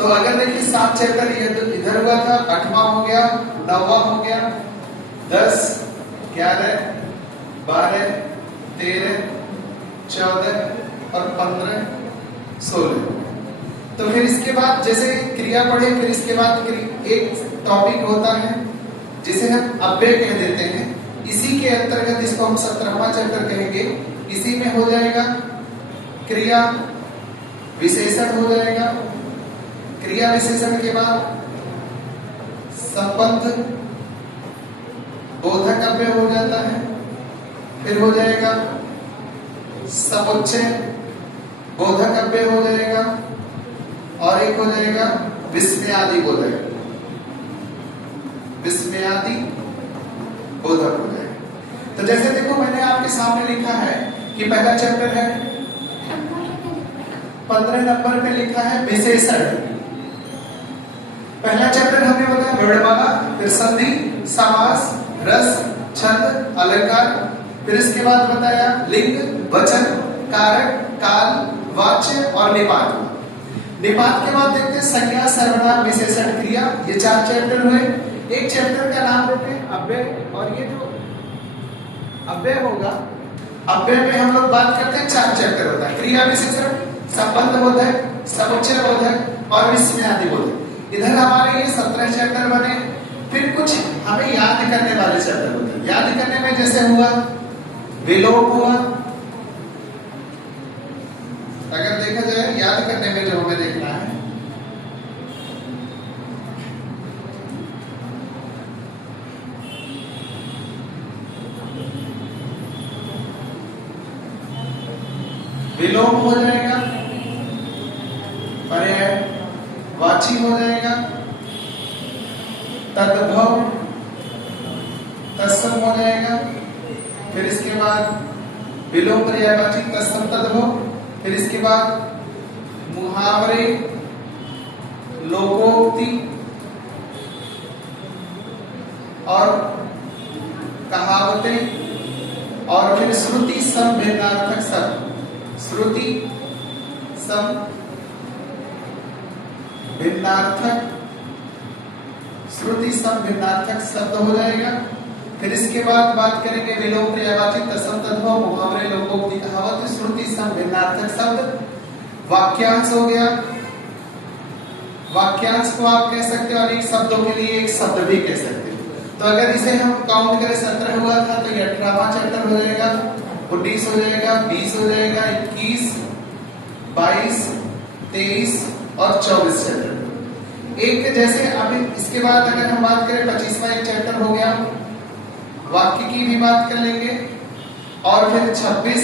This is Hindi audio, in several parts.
तो अगर देखिए 7 चैप्टर ये तो इधर हुआ था, 8वां हो गया, 9वां हो गया, 10, 11, 12, 13, 14 और 15, 16। तो फिर इसके बाद जैसे क्रिया पढ़े, फिर इसके बाद एक टॉपिक होता है जिसे हम अव्यय कह देते हैं। इसी के अंतर्गत इसको हम 17वां चैप्टर कहेंगे। इसी में हो जाएगा क्रिया विशेषण हो जाएगा। क्रिया विशेषण के बाद संबंध बोधक अव्यय हो जाता है। फिर हो जाएगा समुच्चय बोधक अव्यय हो जाएगा, और एक हो जाएगा विस्मयादि बोधक, विस्मयादि बोधक हो जाएगा। तो जैसे देखो मैंने आपके सामने लिखा है कि पहला चैप्टर है 15 नंबर पे लिखा है विशेषण। पहला चैप्टर हमने बताया वर्णमाला, फिर संधि, समास, रस, छंद, अलंकार। फिर इसके बाद बताया लिंग, वचन, कारक, काल, वाच्य और निपात। निपात के बाद देखते हैं संज्ञा, सर्वनाम, विशेषण, क्रिया। ये 4 चैप्टर हुए। एक चैप्टर का नाम रखते हैं अव्यय, और ये जो अव्यय होगा, अव्यय में हम लोग बात करते हैं 4 चैप्टर होता है। क्रिया विशेषण, संबंध बोधक, समुच्चय बोधक और विस्मयादि बोधक। इधर हमारे ये 17 चैप्टर बने। फिर कुछ हमें याद करने वाले चैप्टर होते हैं। याद करने में जैसे हुआ विलोप हुआ। अगर देखा जाए याद करने में जो हमें देखना है, विलोप हो जाएगा, पर्यायवाची हो जाएगा, तद्भव, तत्सम हो जाएगा। फिर इसके बाद विलोप, पर्यायवाची, तत्सम, तद्भव। फिर इसके बाद मुहावरे, लोकोक्ति और कहावतें, और फिर श्रुति सम भिन्नार्थक शब्द। श्रुति सम भिन्नार्थक, श्रुति सम भिन्नार्थक शब्द हो जाएगा। फिर इसके बाद बात करेंगे विलोप, पर्यायवाची, तत्सम, तद्भव, मुहावरे, लोकोक्ति, कहावत, श्रुति सम भिन्नार्थक शब्द। वाक्यांश हो गया। वाक्यांश को आप कह सकते हो अनेक शब्दों के लिए एक शब्द भी कह सकते हो। तो अगर इसे हम काउंट करें 17 हुआ था, तो ये 18वां चैप्टर हो जाएगा, 19 हो जाएगा, 20 हो जाएगा, 21, 22, 23 और 24 चैप्टर। एक जैसे अभी इसके बाद अगर हम बात करें 25वां एक चैप्टर हो गया, वाक्य की भी बात कर लेंगे। और फिर 26,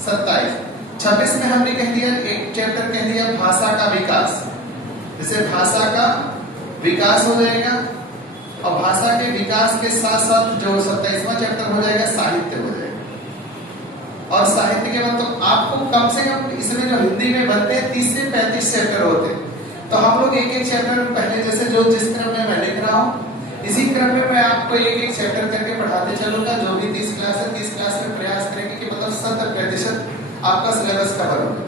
27। 26 में हमने कह दिया एक चैप्टर कह दिया भाषा का विकास। जैसे भाषा का विकास हो जाएगा, और भाषा के विकास के साथ साथ जो 27वां चैप्टर हो जाएगा साहित्य हो जाएगा। और साहित्य के बाद तो आपको कम से कम इसमें जो हिंदी में बनते हैं 30 से 35 चैप्टर होते हैं। तो हम लोग एक एक चैप्टर पहले जैसे जो जिस क्रम में मैं लिख रहा हूँ, इसी क्रम में मैं आपको एक एक चैप्टर करके पढ़ाते चलूंगा। जो भी 30 क्लास है, 30 क्लास में प्रयास करेंगे कि मतलब 70% आपका सिलेबस कवर होगा।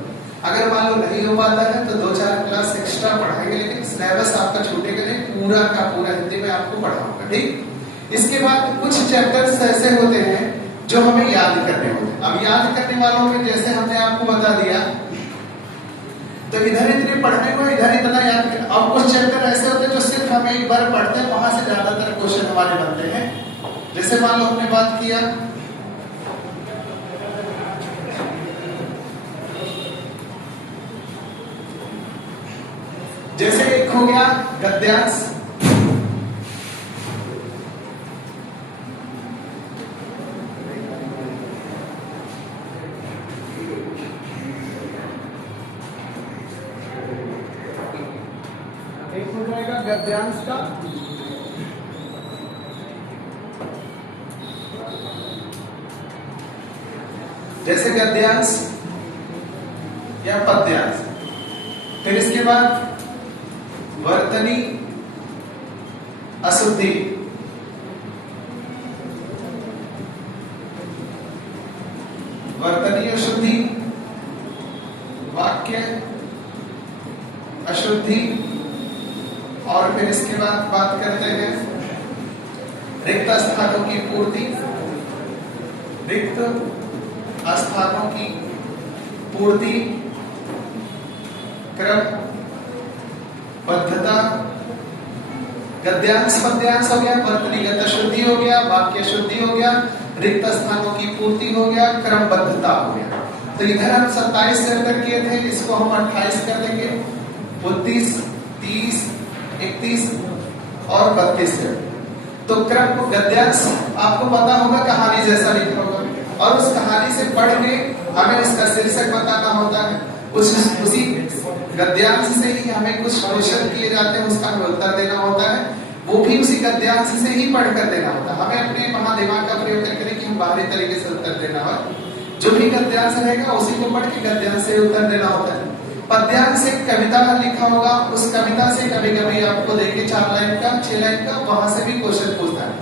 अगर मान लो नहीं हो पाता है तो 2-4 क्लास एक्स्ट्रा पढ़ाएंगे, लेकिन सिलेबस आपका छूटेगा नहीं, पूरा का पूरा हिंदी में आपको पढ़ाऊंगा। ठीक। इसके बाद कुछ चैप्टर्स ऐसे होते हैं जो हमें याद करने होते हैं। अब याद करने वालों में जैसे हमने आपको बता दिया, तो इधर इतने पढ़ने को इधर इतना याद कर। अब कुछ चैप्टर ऐसे होते हैं जो सिर्फ हम एक बार पढ़ते हैं, वहां से ज्यादातर क्वेश्चन हमारे बनते हैं। जैसे मान लो हमने बात किया जैसे एक हो गया गद्यांश। एक हो जाएगा गद्यांश का, जैसे गद्यांश या पद्यांश। फिर इसके बाद वर्तनी अशुद्धि, वर्तनी अशुद्धि, वाक्य अशुद्धि, और फिर इसके बाद बात करते हैं रिक्त स्थानों की पूर्ति। रिक्त स्थानों की पूर्ति, क्रमबद्धता, गद्यांश पद्यांश हो गया, वर्तनीगत शुद्धि हो गया, वाक्य शुद्धि हो गया, रिक्त स्थानों की पूर्ति हो गया, क्रमबद्धता हो गया। तो इधर हम 27 से अंदर किए थे, इसको हम 28 कर देंगे, 29, 30, 31 और 32 से। तो क्रम गद्यांश आपको पता होगा कहानी जैसा लिखा होगा, और उस कहानी से पढ़ के हमें इसका शीर्षक बताना होता है। उसी गद्यांश से ही हमें कुछ क्वेश्चन किए जाते हैं, उसका हमें उत्तर देना होता है, वो भी उसी गद्यांश से ही पढ़ कर देना होता है। हमें अपने वहां दिमाग का प्रयोग करके कि हम बाहरी तरीके से उत्तर देना हो, जो भी गद्यांश रहेगा उसी को पढ़ के गद्यांश से उत्तर देना होता है। पद्यांश से कविता लिखा होगा, उस कविता से कभी कभी आपको देखिए 4 लाइन का 6 लाइन का वहां से भी क्वेश्चन पूछता है।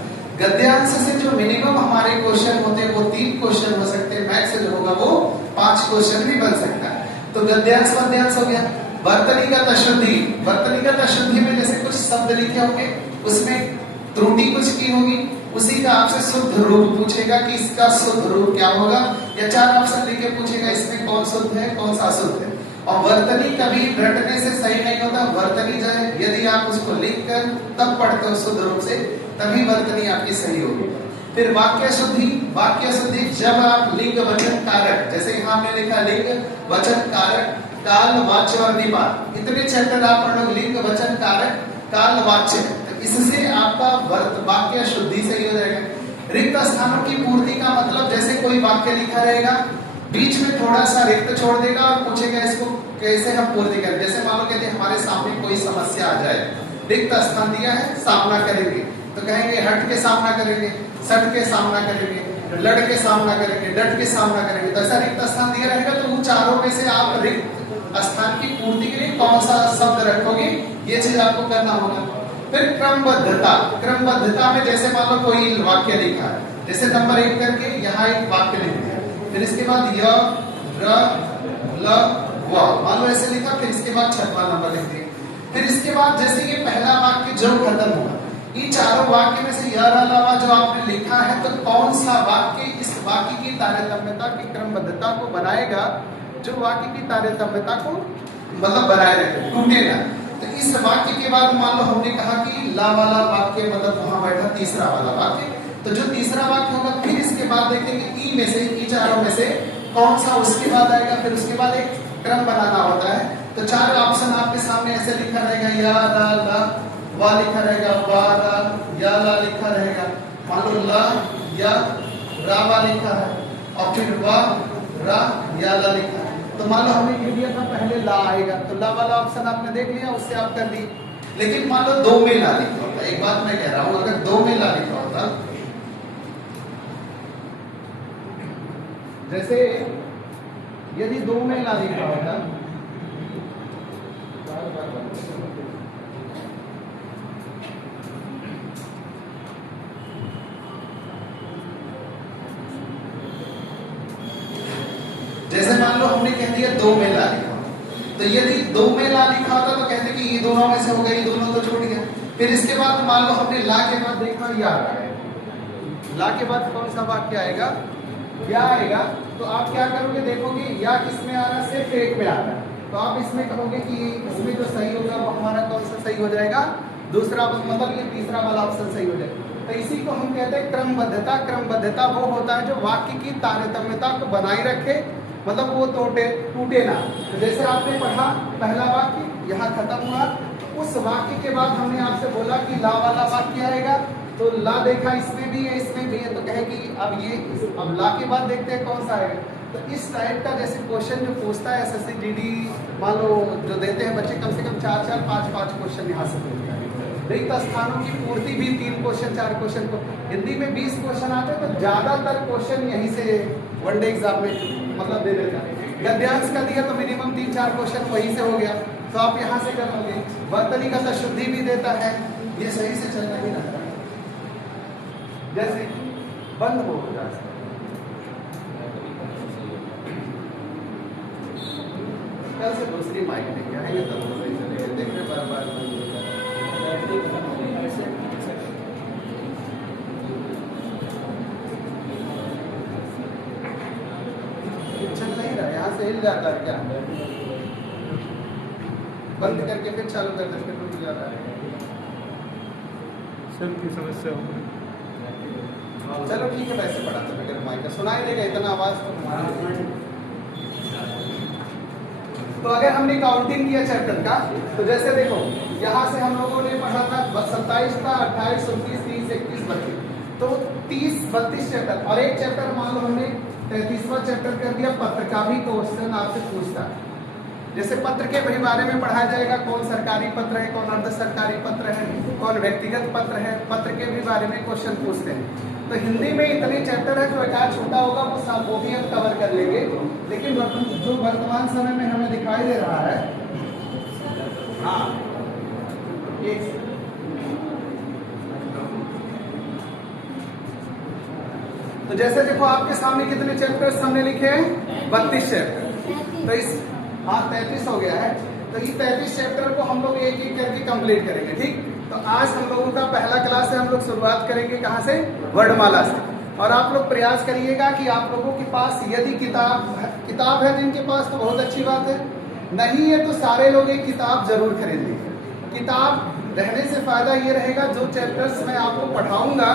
गद्यांश से जो मिनिमम हमारे क्वेश्चन होते हैं वो 3 क्वेश्चन हो सकते हैं, मैक्स जो होगा वो 5 क्वेश्चन भी बन सकता है। तो गद्यांश पद्यांश हो गया। वर्तनीगत अशुद्धि, वर्तनीगत अशुद्धि में जैसे कुछ शब्द लिखे होंगे, उसमें त्रुटि कुछ की होगी, उसी का आपसे शुद्ध रूप पूछेगा कि इसका शुद्ध रूप क्या होगा, या 4 ऑप्शन लिखे पूछेगा इसमें कौन शुद्ध है कौन सा अशुद्ध है। और वर्तनी कभी रटने से सही नहीं होता, वर्तनी जो है यदि आप उसको लिख कर तब पढ़ते हो शुद्ध रूप से, तभी वर्तनी आपकी सही होगी। फिर वाक्य शुद्धि, वाक्य शुद्धि जब आप लिंग वचन कारक, जैसे यहाँ हमने लिखा लिंग वचन कारक, काल, वाच्य और निपात, इतने चैप्टर आप पढ़ लो, लिंग वचन कारक काल वाच्य, तो इससे आपका वाक्य शुद्धि सही हो जाएगा। रिक्त स्थानों की पूर्ति का मतलब जैसे कोई वाक्य लिखा रहेगा, बीच में थोड़ा सा रिक्त छोड़ देगा और पूछेगा इसको कैसे हम पूर्ति करें। जैसे मान लो कहते हमारे सामने कोई समस्या आ जाए, रिक्त स्थान दिया है, सामना करेंगे, तो कहेंगे हट के सामना करेंगे, सट के सामना करेंगे, लड़ के सामना करेंगे, डट के सामना करेंगे। तो ऐसा रिक्त स्थान दिया रहेगा, तो उन चारों में से आप रिक्त स्थान की पूर्ति के लिए कौन सा शब्द रखोगे, ये चीज आपको करना होगा। फिर क्रमबद्धता, क्रमबद्धता में जैसे मान लो कोई वाक्य लिखा है, जैसे नंबर 1 करके यहाँ एक वाक्य लिख दिया, फिर इसके बाद य, र, ल, व, मान लो ऐसे लिखा, फिर इसके बाद 6वां नंबर लिख दिया। फिर इसके बाद जैसे ये पहला वाक्य जो खत्म हुआ, इन चारों वाक्य में से य, र, ल, व जो आपने लिखा है, तो कौन सा वाक्य इस वाक्य की तारतम्यता की क्रमबद्धता को बनाएगा, जो वाक्य की तारतम्यता को मतलब बनाए रखे, टूटे ना। तो इस वाक्य के बाद मान लो हमने कहा कि ला वाला वाक्य मतलब वहां बैठा तीसरा वाला वाक्य, तो जो तीसरा वाक्य होगा फिर इसके बाद देखेंगे ई में से, ई चारों में से कौन सा उसके बाद आएगा, फिर उसके बाद एक क्रम बनाना होता है। तो 4 ऑप्शन आपके सामने ऐसे लिखा रहेगा, या ला ला, वा लिखा रहेगा, वा ला, या ला लिखा रहेगा, मान लो ला या रा वा लिखा है, और फिर वा रा या ला लिखा है। तो मान लो हमने लिख दिया था पहले ला आएगा, तो ला वाला ऑप्शन आपने देख लिया, उससे आप कर दी। लेकिन मान लो 2 में ला लिखा होता, एक बात मैं कह रहा हूं, अगर 2 में ला लिखा होता, जैसे यदि 2 में ला लिखा होता, जैसे मान लो हमने कह दिया 2 में ला लिखा, तो यदि 2 में ला लिखा होता तो कहते कि ये दोनों में से हो गया, ये दोनों तो छूट गया। फिर इसके बाद मान लो हमने ला के बाद देखा या आएगा, ला के बाद कौन सा वाक्य आएगा, या आएगा। तो आप क्या करोगे, देखोगे या किसमें आ रहा है, सिर्फ एक में आ रहा है, तो आप इसमें कहोगे कि इसमें जो सही होगा वो हमारा कौन सा सही हो जाएगा, दूसरा, मतलब ये तीसरा वाला ऑप्शन सही हो जाएगा। तो इसी को हम कहते हैं क्रमबद्धता। क्रमबद्धता वो होता है जो वाक्य की तारतम्यता को बनाए रखे, मतलब वो टूटे ना। तो जैसे आपने पढ़ा पहला वाक्य यहाँ खत्म हुआ, तो उस वाक्य के बाद हमने आपसे बोला कि ला वाला वाक्य आएगा, तो ला देखा इसमें भी है इसमें भी है, तो कहे कि अब ये अब ला के बाद देखते हैं कौन सा आएगा। तो इस टाइप का जैसे क्वेश्चन जो पूछता है एसएससी जीडी मान लो जो देते हैं बच्चे, कम से कम 4-4 5-5 क्वेश्चन यहाँ से पूछते हैं। रिक्त स्थानों की पूर्ति भी 3 क्वेश्चन 4 क्वेश्चन को, हिंदी में 20 क्वेश्चन आते हैं, तो ज्यादातर क्वेश्चन यहीं से वनडे एग्जाम में मतलब दे देता है। गद्यांश का दिया तो मिनिमम 3-4 क्वेश्चन वहीं से हो गया, तो आप यहाँ से कर लोगे। वर्तनीगत अशुद्धि भी देता है, ये सही से चलना ही रहता है। जैसे बंद हो जाए, कल से दूसरी माइक लेके आएंगे तब सही चलेगा, देखने बार बार चल नहीं रहा, यहाँ से हिल जाता है क्या? बंद करके फिर चालू कर दे, फिर रुक जाता है। सिर की समस्या हो गई। चलो ठीक है, वैसे पढ़ा तो बेटे माइक सुनाई देगा, इतना आवाज तो अगर हमने काउंटिंग किया चैप्टर का, तो जैसे देखो यहाँ से हम लोगों ने पढ़ा था 27 था, 28, 29, 30, 31, 32, तो 30, 32 चैप्टर, और एक चैप्टर मान लो हमने 33वां चैप्टर कर दिया। पत्र का भी क्वेश्चन आपसे पूछता है, जैसे पत्र के बारे में पढ़ाया जाएगा, कौन सरकारी पत्र है, कौन अर्ध सरकारी पत्र है, कौन व्यक्तिगत पत्र है, पत्र के भी बारे में क्वेश्चन पूछते हैं। तो हिंदी में इतने चैप्टर है, जो एक छोटा होगा वो भी हम कवर कर लेंगे, लेकिन जो वर्तमान समय में हमें दिखाई दे रहा है, हाँ तो जैसे देखो आपके सामने कितने चैप्टर्स हमने लिखे हैं, 32 चैप्टर। तो इस 33 हो गया है, तो इस 33 चैप्टर को हम लोग एक एक करके कंप्लीट करेंगे। ठीक, तो आज हम लोगों का पहला क्लास है, हम लोग शुरुआत करेंगे कहाँ से? वर्णमाला से। और आप लोग प्रयास करिएगा कि आप लोगों के पास यदि किताब है जिनके पास तो बहुत अच्छी बात है, नहीं है तो सारे लोग एक किताब जरूर खरीदें। किताब रहने से फायदा ये रहेगा, जो चैप्टर्स मैं आपको पढ़ाऊंगा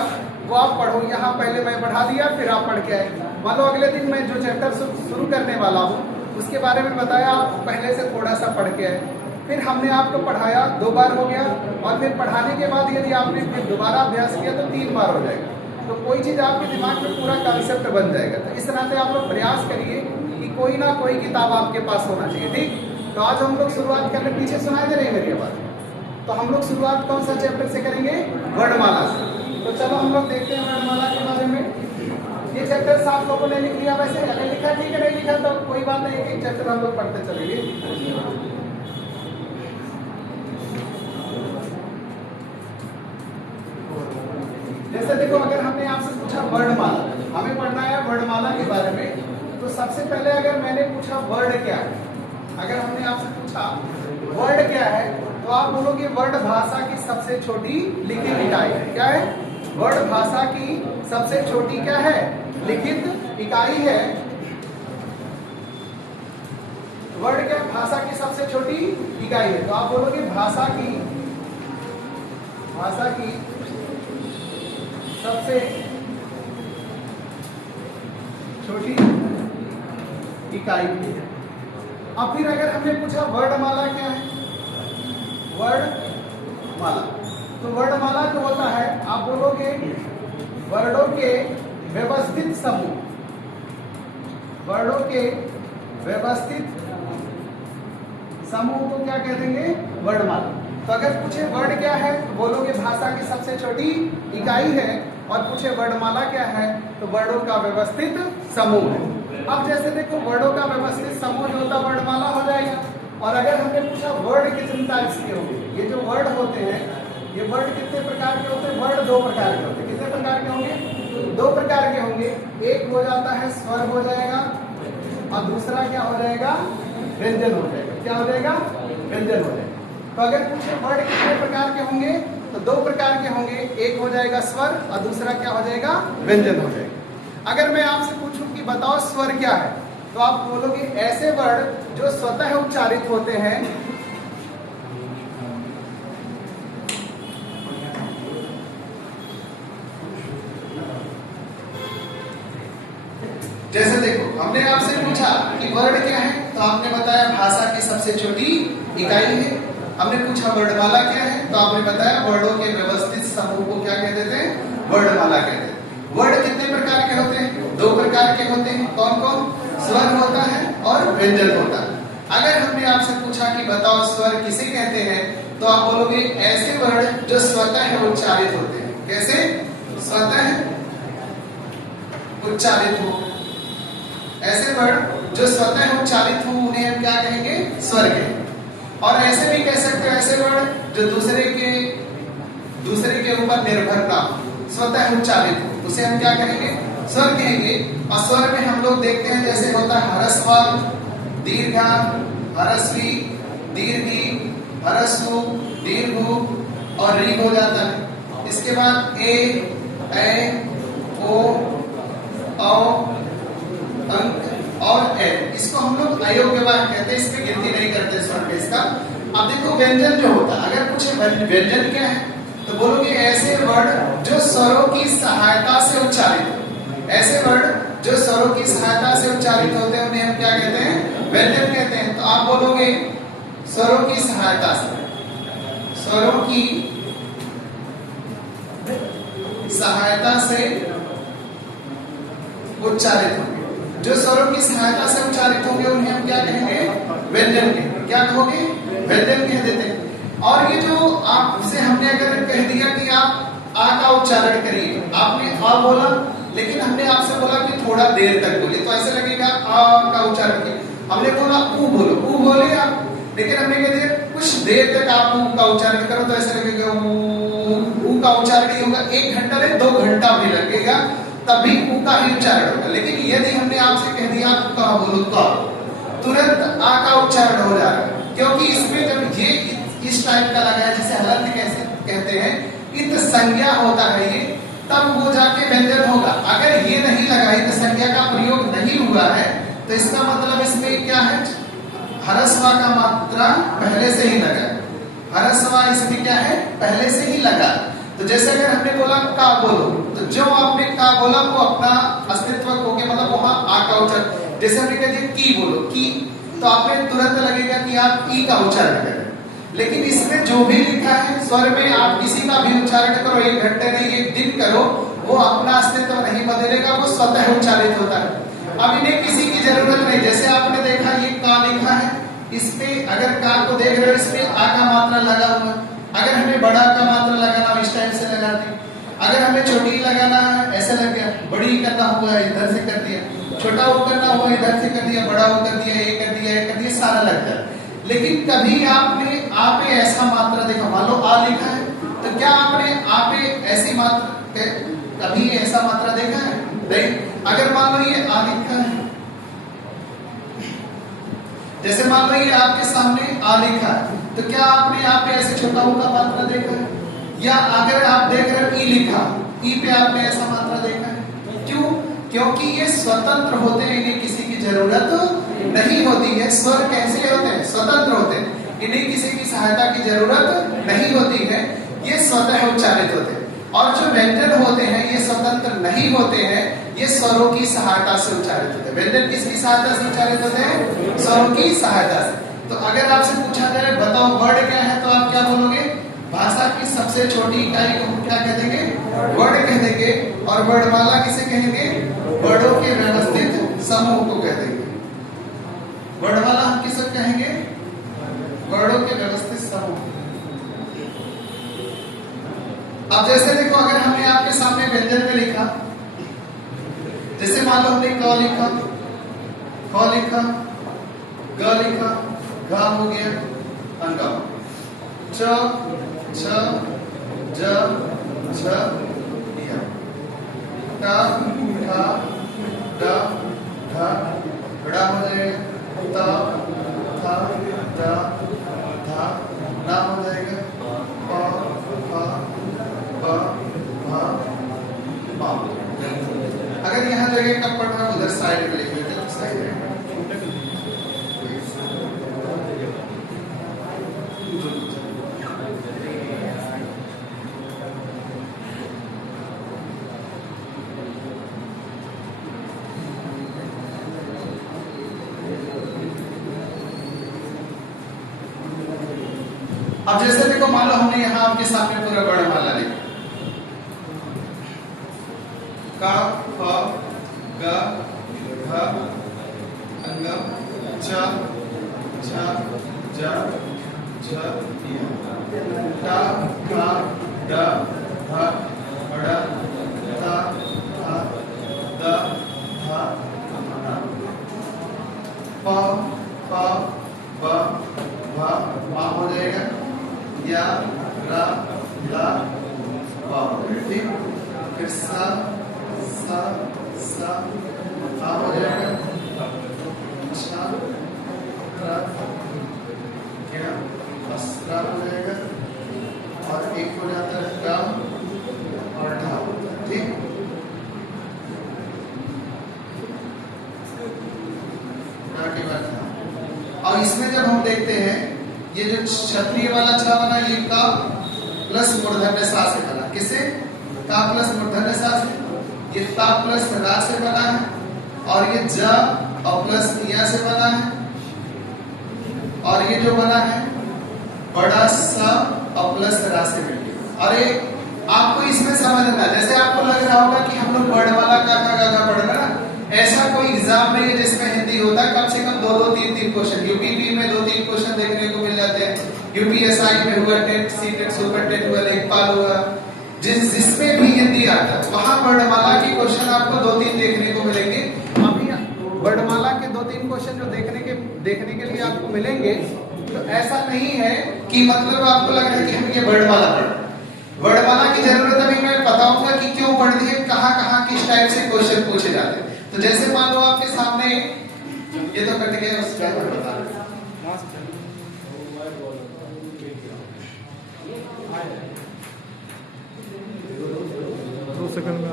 वो आप पढ़ो। यहाँ पहले मैं पढ़ा दिया, फिर आप पढ़ के आए। मान लो अगले दिन मैं जो चैप्टर शुरू करने वाला हूँ उसके बारे में बताया, आप पहले से थोड़ा सा पढ़ के आए, फिर हमने आपको पढ़ाया 2 बार हो गया, और फिर पढ़ाने के बाद यदि आपने फिर दोबारा अभ्यास किया तो 3 बार हो जाएगा। तो कोई चीज़ आपके दिमाग में पूरा कॉन्सेप्ट बन जाएगा। तो इस तरह से आप लोग प्रयास करिए कि कोई ना कोई किताब आपके पास होना चाहिए। ठीक, तो आज हम लोग शुरुआत करने, पीछे सुनाई दे रही है मेरी आवाज़? तो हम लोग शुरुआत कौन सा चैप्टर से करेंगे? वर्णमाला से। तो चलो हम लोग देखते हैं वर्णमाला के बारे में। ये चैप्टर आप लोगों ने लिख लिया, वैसे अगर लिखा ठीक है, नहीं लिखा तो कोई बात नहीं, एक चैप्टर हम लोग पढ़ते चलेंगे। जैसे देखो अगर हमने आपसे पूछा वर्णमाला, हमें पढ़ना है वर्णमाला के बारे में, तो सबसे पहले अगर मैंने पूछा वर्ड क्या है, अगर हमने आपसे पूछा वर्ड क्या है, तो आप बोलोगे वर्ड भाषा की सबसे छोटी लिखित इकाई है। क्या है? वर्ड भाषा की सबसे छोटी क्या है? लिखित इकाई है। वर्ड क्या? भाषा की सबसे छोटी इकाई है। तो आप बोलोगे भाषा की सबसे छोटी इकाई है। अब फिर अगर हमने पूछा वर्णमाला क्या है? वर्णमाला, तो वर्णमाला जो होता है, आप बोलोगे वर्णों के व्यवस्थित समूह। वर्णों के व्यवस्थित समूह को क्या कह देंगे? वर्णमाला। तो अगर पूछे वर्ड क्या है तो बोलोगे भाषा की सबसे छोटी इकाई है, और पूछे वर्णमाला क्या है तो वर्णों का व्यवस्थित समूह है। अब जैसे देखो वर्णों का व्यवस्थित समूह जो होता है वर्णमाला हो जाएगा। और अगर हमने पूछा वर्ड कितने टाइप्स के होंगे, ये जो वर्ड होते हैं, ये वर्ड कितने प्रकार के होते हैं? वर्ड 2 प्रकार के होते हैं। कितने प्रकार के होंगे? 2 प्रकार के होंगे। एक हो जाता है स्वर हो जाएगा, और दूसरा क्या हो जाएगा? व्यंजन हो जाएगा। क्या हो जाएगा? व्यंजन हो जाएगा। तो अगर पूछे वर्ड कितने प्रकार के होंगे, तो 2 प्रकार के होंगे। एक हो जाएगा स्वर, और दूसरा क्या हो जाएगा? व्यंजन हो जाएगा। अगर मैं आपसे पूछूं कि बताओ स्वर क्या है, तो आप बोलोगे ऐसे वर्ड जो स्वतः उच्चारित होते हैं। जैसे देखो हमने आपसे पूछा कि वर्ड क्या है, तो आपने बताया भाषा की सबसे छोटी इकाई है। हमने पूछा वर्णमाला क्या है, तो आपने बताया वर्णों के व्यवस्थित समूह को क्या कह देते हैं? वर्णमाला कहते हैं। वर्ड कितने प्रकार के होते हैं? 2 प्रकार के होते हैं। कौन कौन? स्वर होता है और व्यंजन होता है। अगर हमने आपसे पूछा कि बताओ स्वर किसे कहते हैं, तो आप बोलोगे ऐसे वर्ड जो स्वतः उच्चारित होते हैं। कैसे? स्वतः उच्चारित हो। ऐसे वर्ड जो स्वतः उच्चारित हो उन्हें हम क्या कहेंगे? स्वर कहेंगे। और ऐसे भी कह सकते हो ऐसे वर्ड जो दूसरे के ऊपर निर्भर ना हो, स्वतः उच्चारित हो, उसे हम क्या कहेंगे? स्वर कहेंगे। और स्वर में हम लोग देखते हैं जैसे होता है ह्रस्व, दीर्घ, ह्रस्वी, दीर्घी, ह्रस्व, दीर्घ, और री हो जाता है। इसके बाद ए, ओ, औ, अंक और ए, इसको हम लोग अयोग्य वाक्य कहते हैं, इसमें गिनती नहीं करते स्वर में इसका। अब देखो व्यंजन जो होता है, अगर कुछ व्यंजन क्या है तो बोलोगे ऐसे वर्ड जो स्वरों की सहायता से उच्चारित हो। ऐसे वर्ड जो स्वरों की सहायता से उच्चारित होते हैं उन्हें हम क्या कहते हैं? व्यंजन कहते हैं। तो आप बोलोगे स्वरों की सहायता से, स्वरों की सहायता से उच्चारित होंगे। जो स्वरों की सहायता से उच्चारित होंगे उन्हें हम क्या कहेंगे? व्यंजन कहेंगे। क्या कहोगे? व्यंजन कह देते हैं। और ये जो आपसे हमने अगर कह दिया कि आप आ का उच्चारण करिए, आपने आ बोला लेकिन हमने आपसे बोला कि थोड़ा देर तक बोलिए, तो ऐसे लगेगा आ का उच्चारण किया। हमने बोला ऊ बोलो, ऊ बोले आप, लेकिन हमने कह दिया कुछ देर तक आप ऊ का उच्चारण करो, तो ऐसे लगेगा ऊ का उच्चारण ही होगा। 1 घंटा नहीं 2 घंटा भी लगेगा तभी ऊ का ही उच्चारण होगा। लेकिन यदि हमने आपसे कह दिया आप का बोलो तो तुरंत आ का उच्चारण हो जा रहा है, क्योंकि इसमें जब ये इस टाइप का लगा है, जिसे हलंत कैसे कहते हैं, इत संज्ञा होता है ये, तब वो जाके व्यंजन होगा। अगर ये नहीं लगा, इत संज्ञा का प्रयोग नहीं हुआ है, तो इसका मतलब इसमें क्या है? हरस्वा का मात्रा पहले से ही लगा। हरस्वा इसमें क्या है? पहले से ही लगा। तो जैसे अगर हमने बोला का बोलो, तो जो आपने का बोला वो अपना अस्तित्व खो के, मतलब वहां आ का उच्चारण। जैसे हमने कह दिया की बोलो, की, तो आपने तुरंत लगेगा कि आप ई का उच्चारण करें। लेकिन इसमें जो भी लिखा है स्वर में, आप किसी का भी उच्चारण करो, 1 घंटे नहीं 1 दिन करो, वो अपना अस्तित्व नहीं बदलेगा, वो स्वतः उच्चारित होता है। अब इन्हें किसी की जरूरत नहीं। जैसे आपने देखा ये का लिखा है, इसपे अगर का को देख रहे हो, इसमें आ का मात्रा लगा हुआ। अगर हमें बड़ा का मात्रा लगाना, इस टाइप से लगाते। अगर हमें छोटी लगाना है, ऐसे लग गया। बड़ी करना हुआ है, इधर से कर दिया। छोटा ओ करना हुआ, इधर से कर दिया। बड़ा ओ कर दिया, ये कर दिया, ये कर दिया, सारा लगता है। लेकिन कभी आपने आ पे ऐसा मात्रा देखा, मान लो आ लिखा है, तो क्या आपने आ पे ऐसी मात्रा कभी ऐसा मात्रा देखा है? नहीं। अगर मान लो ये आ लिखा है, जैसे मान लो ये आपके सामने आ लिखा है, तो क्या आपने यहाँ पे ऐसे छोटा ऊ का मात्रा देखा है? या अगर आप देख रहे हो ई लिखा, ई पे आपने ऐसा मात्रा देखा है? क्यों? क्योंकि ये स्वतंत्र होते हैं, इन्हें किसी की जरूरत नहीं होती है। स्वर कैसे होते हैं? स्वतंत्र होते हैं, इन्हें किसी की सहायता की जरूरत नहीं होती है, ये स्वतः उच्चारित होते हैं। और जो व्यंजन होते हैं ये स्वतंत्र नहीं होते हैं, ये स्वरों की सहायता से उच्चारित होते हैं। व्यंजन किसकी सहायता से उच्चारित होते हैं? स्वरों की सहायता से। तो अगर आपसे पूछा जाए बताओ वर्ड क्या है, तो आप क्या बोलोगे? भाषा की सबसे छोटी इकाई को क्या कह देंगे? वर्ड कह देंगे। और वर्णमाला किसे कहेंगे? वर्डों के व्यवस्थित समूह को कह देंगे। वर्णमाला हम किसे कहेंगे? वर्डों के व्यवस्थित समूह। अब जैसे देखो, अगर हमने आपके सामने व्यंजन में लिखा, जैसे मान लो हमने क लिखा, ख लिखा, ग लिखा, घ हो गया, अंगा, च, छ, ज, झ, य, ट, ठ, ड, ढ, ड़ हो जाएगा, त, थ, द, ध, न हो जाएगा, प, फ, ब, भ, प। अगर यहाँ जगह कब पढ़ रहा, उधर साइड में लिख लेते हैं, साइड में। अब जैसे देखो, मान लो हमने यहाँ आपके सामने पूरा वर्णमाला लिखा, क, ख, ग, घ, अंग, च, छ, ज, झ, य, ट, ठ, ड, ढ, ड़, थ, थ, द, ध, न, प, फ, ब, भ, प हो जाएगा, या, र, ल, प। ठीक। फिर स, आ हो जाएगा, छ, र, क्या, अस्त्र हो जाएगा, और एक ये जो क्षत्रिय वाला छ बना ये का प्लस मूर्धन्य सा से बना। किसे? का प्लस मूर्धन्य सा से। ये ता प्लस रा से बना है और ये ज और प्लस या से बना है और ये जो बना है बड़ा सा और प्लस रा से मिलकर। और एक आपको इसमें समझना, जैसे आपको लग रहा होगा कि हम लोग वर्णमाला का गा पढ़ रहे ना, ऐसा कोई एग्जाम नहीं है जिसमें हिंदी होता है। कम से कम 2-3 क्वेश्चन यूपीपी में 2-3 क्वेश्चन देखने को मिल जाते हैं। यूपीएसआई में हुआ, टेट सीटेट सुपर टेट हुआ, लेखपाल हुआ, जिसमें भी हिंदी आता है वहां वर्णमाला के क्वेश्चन आपको 2-3 देखने को मिलेंगे। अभी वर्णमाला के 2-3 क्वेश्चन जो देखने के लिए आपको मिलेंगे, तो ऐसा नहीं है कि मतलब आपको लग रहा है कि हम ये वर्णमाला पढ़। वर्णमाला की जरूरत अभी मैं बताऊंगा कि क्यों पढ़ती है, कहां किस टाइप से क्वेश्चन पूछे जाते हैं। तो जैसे मान लो आपके सामने ये तो कट गया, उसका बता रहे 2 सेकंड में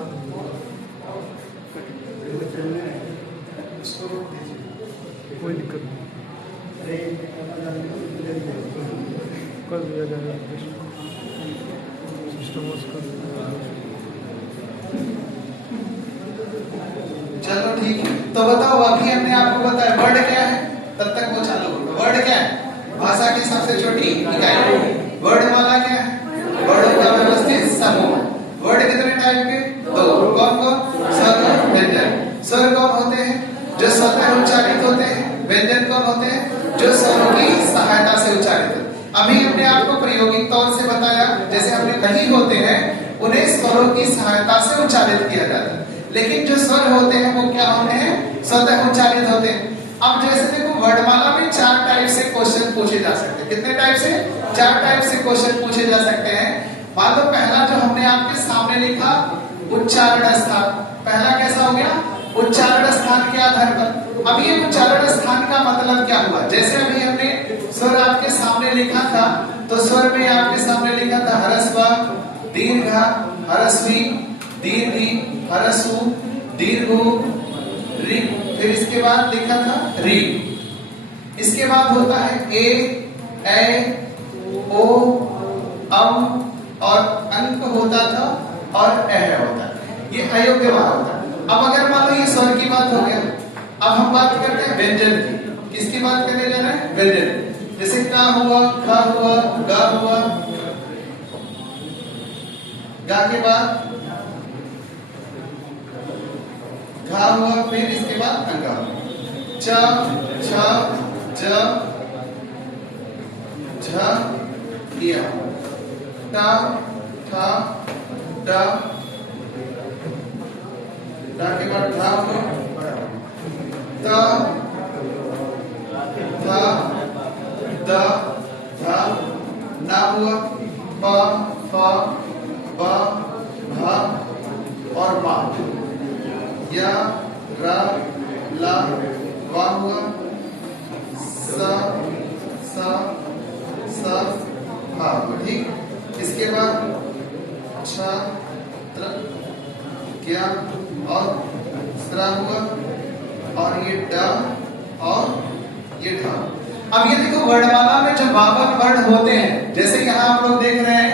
कोई दिक्कत नहीं, कर दिया जाएगा सिस्टम कर। चलो ठीक है, तो बताओ अभी हमने आपको बताया वर्ड क्या है, तब तक वो चालू होगा। वर्ड क्या है? भाषा की सबसे छोटी इकाई। वर्णमाला क्या है? वर्डों का व्यवस्थित समूह। वर्ड कितने टाइप के? 2। कौन कौन? स्वर और व्यंजन। स्वर कौन होते हैं? जो स्वतः उच्चारित होते हैं। व्यंजन कौन होते हैं? जो स्वरों की सहायता से उच्चारित होते हैं। अभी हमने आपको प्रायोगिक तौर से बताया, जैसे हमने नहीं होते हैं उन्हें स्वरों की सहायता से उच्चारित किया जाता है, लेकिन जो स्वर होते हैं वो क्या होते हैं? स्वतः उच्चारित होते हैं। अब जैसे देखो वर्णमाला में 4 टाइप से क्वेश्चन पूछे जा सकते हैं। कितने टाइप से? 4 टाइप से क्वेश्चन पूछे जा सकते हैं। मान लो पहला जो हमने आपके सामने लिखा उच्चारण स्थान, पहला कैसा हो गया? उच्चारण स्थान के आधार पर। अब ये उच्चारण स्थान का मतलब क्या हुआ? जैसे अभी हमने स्वर आपके सामने लिखा था, तो स्वर में आपके सामने लिखा था ह्रस्व, दीर्घ, ह्रस्वी, दीर्घी, ह्रस्व, दीर्घ, रि, फिर इसके बाद लिखा था री। इसके बाद होता है ए, ओ, और अंक होता था और होता है। ये अयोग्यवाद होता है। अब अगर मान लो ये स्वर की बात हो गया, अब हम बात करते हैं व्यंजन की। किसकी बात करने जा रहे हैं? व्यंजन। जैसे का हुआ, खा हुआ, गा हुआ, गा के बाद घा हुआ, फिर इसके बाद अंगा, च, छ, ज, झ, या, टा, ठा, डा, डा के बाद ढा हुआ, ता, था, द, धा, ना हुआ, पा, फा, बा, भा और मा, या, रा, ला, वा हुआ, सा, हा हुआ। ठीक, इसके बाद छ, त्र, क्या और स्रा हुआ, और ये ड और ये ढ। अब ये देखो वर्णमाला में जो 52 वर्ण होते हैं, जैसे यहाँ आप लोग देख रहे हैं,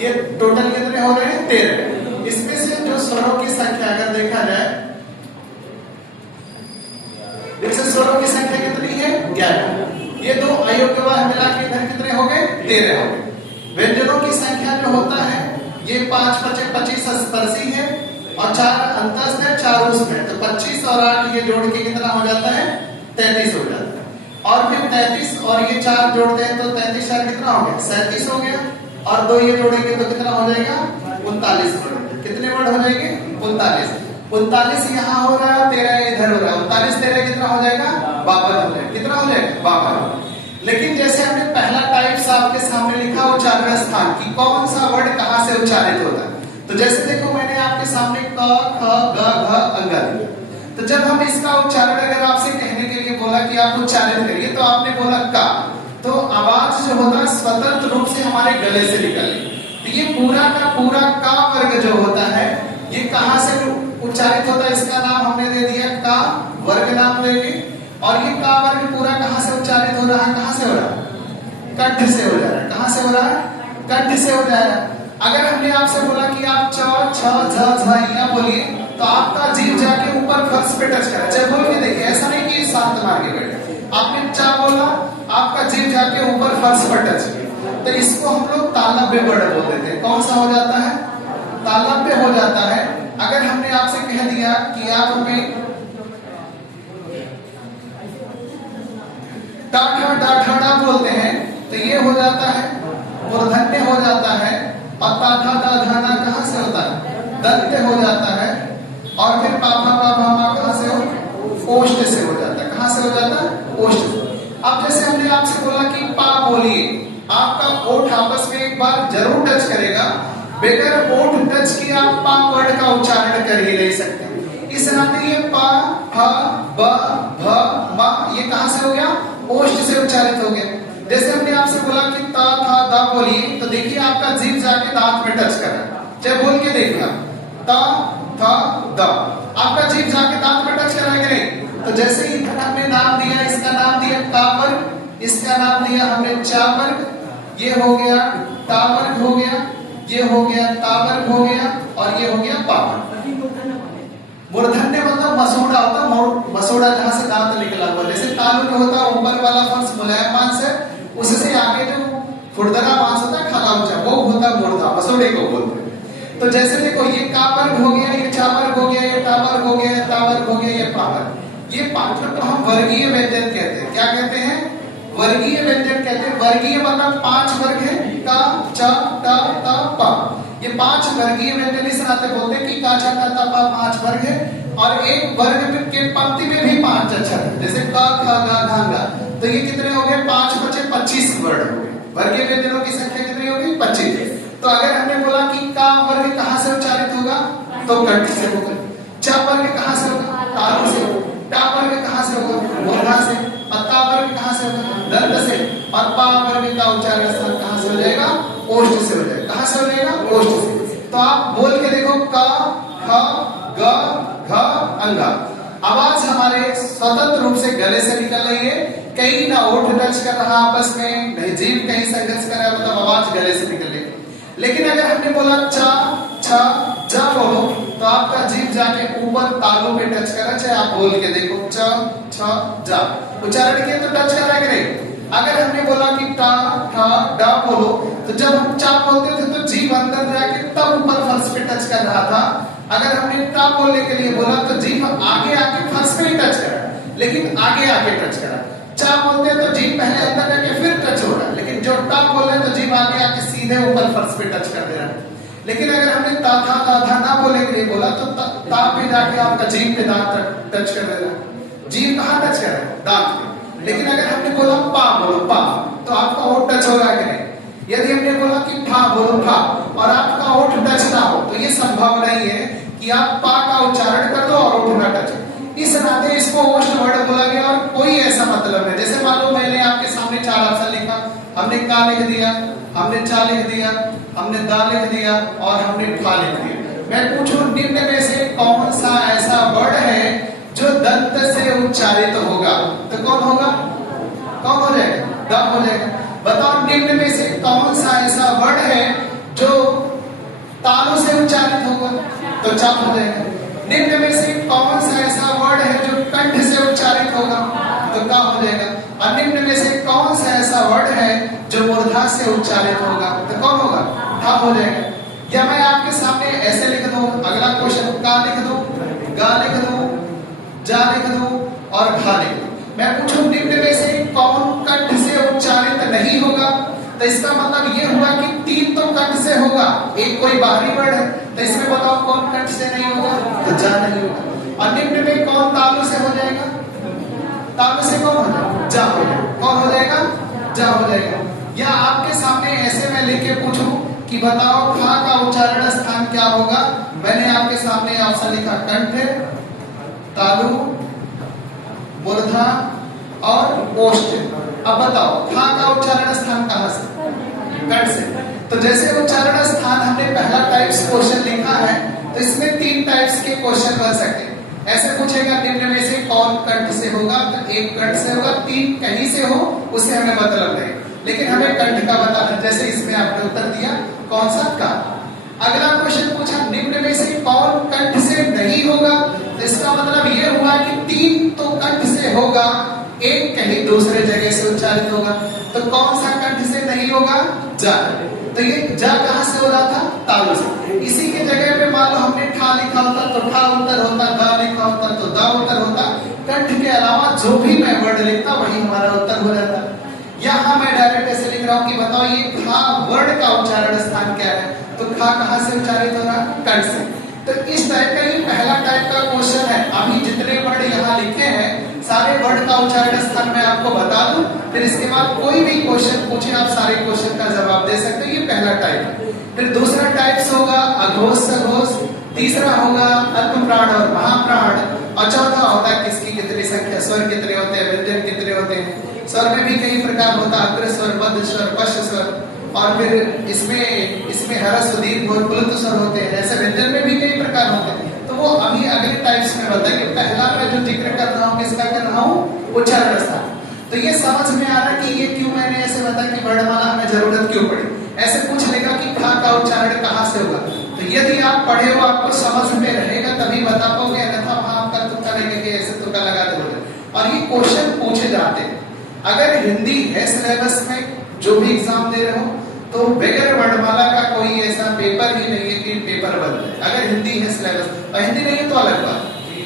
ये टोटल कितने हो रहे हैं? 13। इसमें से जो स्वरों की संख्या अगर देखा जाए, इससे स्वरों की संख्या कितनी है? 11। ये 2 अयोग्यवाद मिला के इधर कितने हो गए? 13 हो गए। व्यंजनों की संख्या जो होता है ये 5 × 5 = 25 स्पर्शी है और 4 अंतस्थ है, 4 उसमें, तो 25 और 8 ये जोड़ के कितना हो जाता है? 33 हो जाता है। और फिर 33 और ये 4 जोड़ते हैं तो 33 4 कितना हो गया? 37 हो गया। और 2 ये जोड़ेंगे तो कितना हो जाएगा? 39 हो जाएगा। कितने वर्ड हो जाएंगे? 39। 39 यहाँ हो रहा है, 13 इधर हो रहा है। 39 13 कितना हो जाएगा? 52 हो जाएगा। कितना हो जाएगा? 52। लेकिन जैसे हमने पहला टाइप्स आपके सामने लिखा उच्चारण स्थान की, कौन सा वर्ड कहां से उच्चारित होता है। तो जैसे देखो मैंने आपके सामने क, ख, ग, घ, अंगा दिया। तो जब हम इसका उच्चारण अगर आपसे कहने के लिए बोला कि आप उच्चारित करिए, तो आपने बोला का, तो आवाज जो होता है स्वतंत्र रूप से हमारे गले से निकले। तो ये पूरा का पूरा का वर्ग जो होता है ये कहां से उच्चारित होता है? इसका नाम हमने दे दिया का वर्ग नाम लेंगे। और ये का वर्ग पूरा कहां से उच्चारित हो रहा है? कहां से हो रहा है? कंठ से हो जा रहा है। कहां से हो रहा है? कंठ से हो जा रहा है। अगर हमने आपसे बोला कि आप च छ झ झ या बोलिए तो आपका जीभ जाके ऊपर फर्श पे टच करा। चाहे बोल के देखिए, ऐसा नहीं कि शांत मार के बैठे। आपने चा बोला, आपका जीभ जाके ऊपर फर्श पर टच किया, तो इसको हम लोग तालव्य वर्ण बोल देते हैं। कौन सा हो जाता है? तालव्य हो जाता है। अगर हमने आपसे कह दिया कि आप हमें टाठा डाठा बोलते हैं तो ये हो जाता है मूर्धन्य हो जाता है। और ताठा दाधाना कहां से होता है? दंत्य हो जाता है। और फिर पापा पापा मा कहां से हो? ओष्ठ से हो जाता है। कहां से हो जाता है? ओष्ठ से। अब जैसे हमने आपसे बोला कि पा बोलिए, आपका ओठ आपस में एक बार जरूर टच करेगा। बगैर ओठ टच किए आप पा वर्ड का उच्चारण कर ही नहीं सकते। इस नाते ये पा ह ब भ म ये कहां से हो गया? ओष्ठ से उच्चारित हो गया। जैसे हमने आपसे बोला कि ता था दा बोलिए, तो देखिए आपका जीभ जाके दांत में टच कर रहा है। चाहे बोल के देखना, ता था दा, आपका जीभ जाके दांत में टच कर रहा है कि नहीं? तो जैसे ही हमने नाम दिया, इसका नाम दिया ता वर्ग, इसका नाम दिया हमने चा वर्ग, ये हो गया ता वर्ग हो गया, ये हो गया ता वर्ग हो गया, और ये हो गया पा वर्ग। मूर्धन्य मतलब मसूड़ा होता है। मसूड़ा जहां से दांत निकला हुआ, जैसे तालु में होता है ऊपर वाला मांस मुलायम मांस है, उससे आगे जो खुरदरा मांस होता है खाला ऊंचा, वो होता है मूर्धा, मसूड़े को बोलते हैं। तो जैसे देखो ये का वर्ग हो गया, ये चा वर्ग हो गया, ये ता वर्ग हो गया, ये ता वर्ग हो गया, ये पा वर्ग। ये पाठक को हम वर्गीय व्यंजन कहते हैं। क्या कहते हैं? वर्गीय व्यंजन कहते हैं। वर्गीय मतलब 5 वर्ग है, का च ट त प। ये 5 वर्गीय व्यंजन इस नाते बोलते हैं कि का च ट त प 5 वर्ग है। और एक वर्ग के पंक्ति में भी 5 अक्षर है, जैसे क ख ग घ ङ। तो ये कितने हो गए? 5 बचे 25 वर्ड हो गए। वर्गीय व्यंजनों की संख्या कितनी होगी? 25। तो अगर हमने बोला कि का वर्ग कहां से उच्चारित होगा, तो कंठ से होगा। च वर्ग कहां से होगा? तालु से। टा वर्ग कहां से होगा? मूर्धा से। और ता वर्ग कहां से होगा? दंत से। और पा वर्ग का उच्चारण स्थान कहां से हो जाएगा? ओष्ठ से हो जाएगा। कहां से हो जाएगा? ओष्ठ से। तो आप बोल के देखो, क ख ग घ अंगा। आवाज हमारे स्वतंत्र रूप से गले से निकल रही है, कहीं ना ओठ टच कर रहा आपस में, नहीं जीभ कहीं संघर्ष कर रहा है, मतलब आवाज गले से निकल रही है। लेकिन अगर हमने बोला चा छ जा बोलो, तो आपका जीभ जाके ऊपर तालू पे टच कर रहा है। चाहे आप बोल के देखो, च छ जा उच्चारण किए तो टच कर रहा है कि नहीं? अगर हमने बोला कि टा ठा डा बोलो, तो जब हम चा बोलते थे तो जीभ अंदर जाके तब ऊपर फर्श पे टच कर रहा था। अगर हमने टा बोलने के लिए बोला तो जीभ आगे आके फर्श पे ही टच करा, लेकिन आगे आके टच करा। चा बोलते हैं तो जीभ पहले अंदर जाके फिर टच हो रहा है, लेकिन जो टा बोल रहे हैं तो जीभ आगे आके सीधे ऊपर फर्श पे टच कर दे रहा है। लेकिन अगर हमने ता था ता था ना बोलने के लिए बोला तो ता पे जाके आपका जीभ पे दांत टच कर दे रहा है। जीभ कहां टच कर रहा है? दांत पे। लेकिन अगर हमने बोला पा बोलो पा, तो आपका होठ टच हो रहा है कि नहीं? यदि हमने बोला कि फा बोलो फा और आपका होठ टच ना हो, तो ये संभव नहीं है कि आप पा का उच्चारण कर दो और होठ ना टच। इस नाते इसको ओष्ठ वर्ड बोला गया। और कोई ऐसा मतलब है, जैसे मान लो मैंने आपके सामने 4 अक्षर लिखा, हमने का लिख दिया, हमने चा लिख दिया, हमने दा लिख दिया और हमने फा लिख दिया। मैं पूछूं निम्न में से कौन सा ऐसा वर्ड है जो दंत से उच्चारित होगा, तो कौन होगा? कौन हो जाएगा? द हो जाएगा। बताओ निम्न में से कौन सा ऐसा वर्ड है जो तालु से उच्चारित होगा, तो चा हो जाएगा। निम्न में से कौन सा ऐसा वर्ड है जो कंठ से उच्चारित होगा, तो का हो जाएगा। और निम्न में से कौन सा ऐसा वर्ड है जो मूर्धा से उच्चारित होगा, तो कौन होगा? ठा हो जाएगा। या मैं आपके सामने ऐसे लिख दूं, अगला क्वेश्चन का लिख दूं, गा लिख दूं, जा लिख दूं और घा लिख दूं। मैं पूछूं निम्न में से कौन कंठ से उच्चारित नहीं होगा, तो इसका मतलब ये हुआ कि 3 तो कंठ से होगा, एक कोई बाहरी वर्ड है, तो इसमें बताओ कौन कंठ से नहीं होगा, तो जा नहीं होगा। और निम्न में कौन तालु से हो जाएगा? तालु से कौन हो जाएगा? जा हो जाएगा। कौन हो जाएगा? जा हो जाएगा। या आपके सामने ऐसे मैं लिख के पूछूं कि बताओ खा का उच्चारण स्थान क्या होगा, मैंने आपके सामने ऑप्शन लिखा कंठ, तालु, मूर्धा और ओष्ठ। अब बताओ खा का उच्चारण स्थान कहां से? कंठ से। तो जैसे उच्चारण स्थान हमने पहला टाइप्स क्वेश्चन लिखा है, तो इसमें 3 टाइप्स के क्वेश्चन बन सकते हैं। ऐसे पूछेगा निम्न में से कौन कंठ से होगा, तो एक कंठ से होगा, 3 कहीं से हो उसे हमें मतलब नहीं। लेकिन हमें कंठ का बताना है। जैसे इसमें आपने उत्तर दिया कौन सा का। अगला क्वेश्चन पूछा निम्न में से कौन कंठ से नहीं होगा, तो इसका मतलब ये हुआ कि 3 तो कंठ से होगा, एक कहीं दूसरे जगह से उच्चारित होगा। तो कौन सा कंठ से नहीं होगा? जा। तो ये जा कहां से हो रहा था? तालु से। इसी के जगह पे मान लो हमने ठा लिखा होता तो ठा उत्तर होता, दा लिखा होता तो दा उत्तर होता। कंठ के अलावा जो भी मैं वर्ड लिखता वही हमारा उत्तर हो जाता। यहाँ मैं डायरेक्ट ऐसे लिख रहा हूँ कि बताओ ये खा वर्ड का उच्चारण स्थान क्या है, तो खा कहां से उच्चारित हो रहा? कंठ से। तो इस टाइप का ये पहला टाइप का क्वेश्चन है। अभी जितने वर्ड यहाँ लिखे हैं सारे वर्ड का उच्चारण स्थान मैं आपको बता दूं, फिर इसके बाद कोई भी क्वेश्चन पूछे आप सारे क्वेश्चन का जवाब दे सकते हैं। ये पहला टाइप है। फिर दूसरा टाइप्स होगा अघोष सघोष, तीसरा होगा अल्प प्राण और महाप्राण, और चौथा होता है किसकी कितनी संख्या, स्वर कितने होते हैं, व्यंजन कितने होते हैं। स्वर में भी कई प्रकार होता है, अग्र स्वर, मध्य स्वर, पश्च स्वर, और फिर इसमें हरस्व दीर्घ और प्लुत स्वर होते हैं। जैसे व्यंजन में भी कई प्रकार होते हैं। तो वो अभी अगले टाइप्स में बताएंगे। पहला मैं जो जिक्र कर रहा हूँ किसका कर रहा हूँ? उच्चारण स्थान। तो ये समझ में आ रहा कि ये क्यों मैंने ऐसे बताया कि वर्णमाला में जरूरत क्यों पड़ी। ऐसे पूछ लेगा कि खा का उच्चारण कहाँ से होगा, तो यदि आप पढ़े हो आपको समझ में रहेगा तभी बता पाओगे, अन्यथा आपका तुक्का लगेगा, ऐसे तुक्का लगा दोगे। और ये क्वेश्चन पूछे जाते हैं। अगर हिंदी है सिलेबस में जो भी एग्जाम दे रहे हो तो बगैर वर्णमाला का कोई ऐसा पेपर ही नहीं है कि पेपर बंद है। अगर हिंदी है सिलेबस, और हिंदी नहीं है तो अलग बात।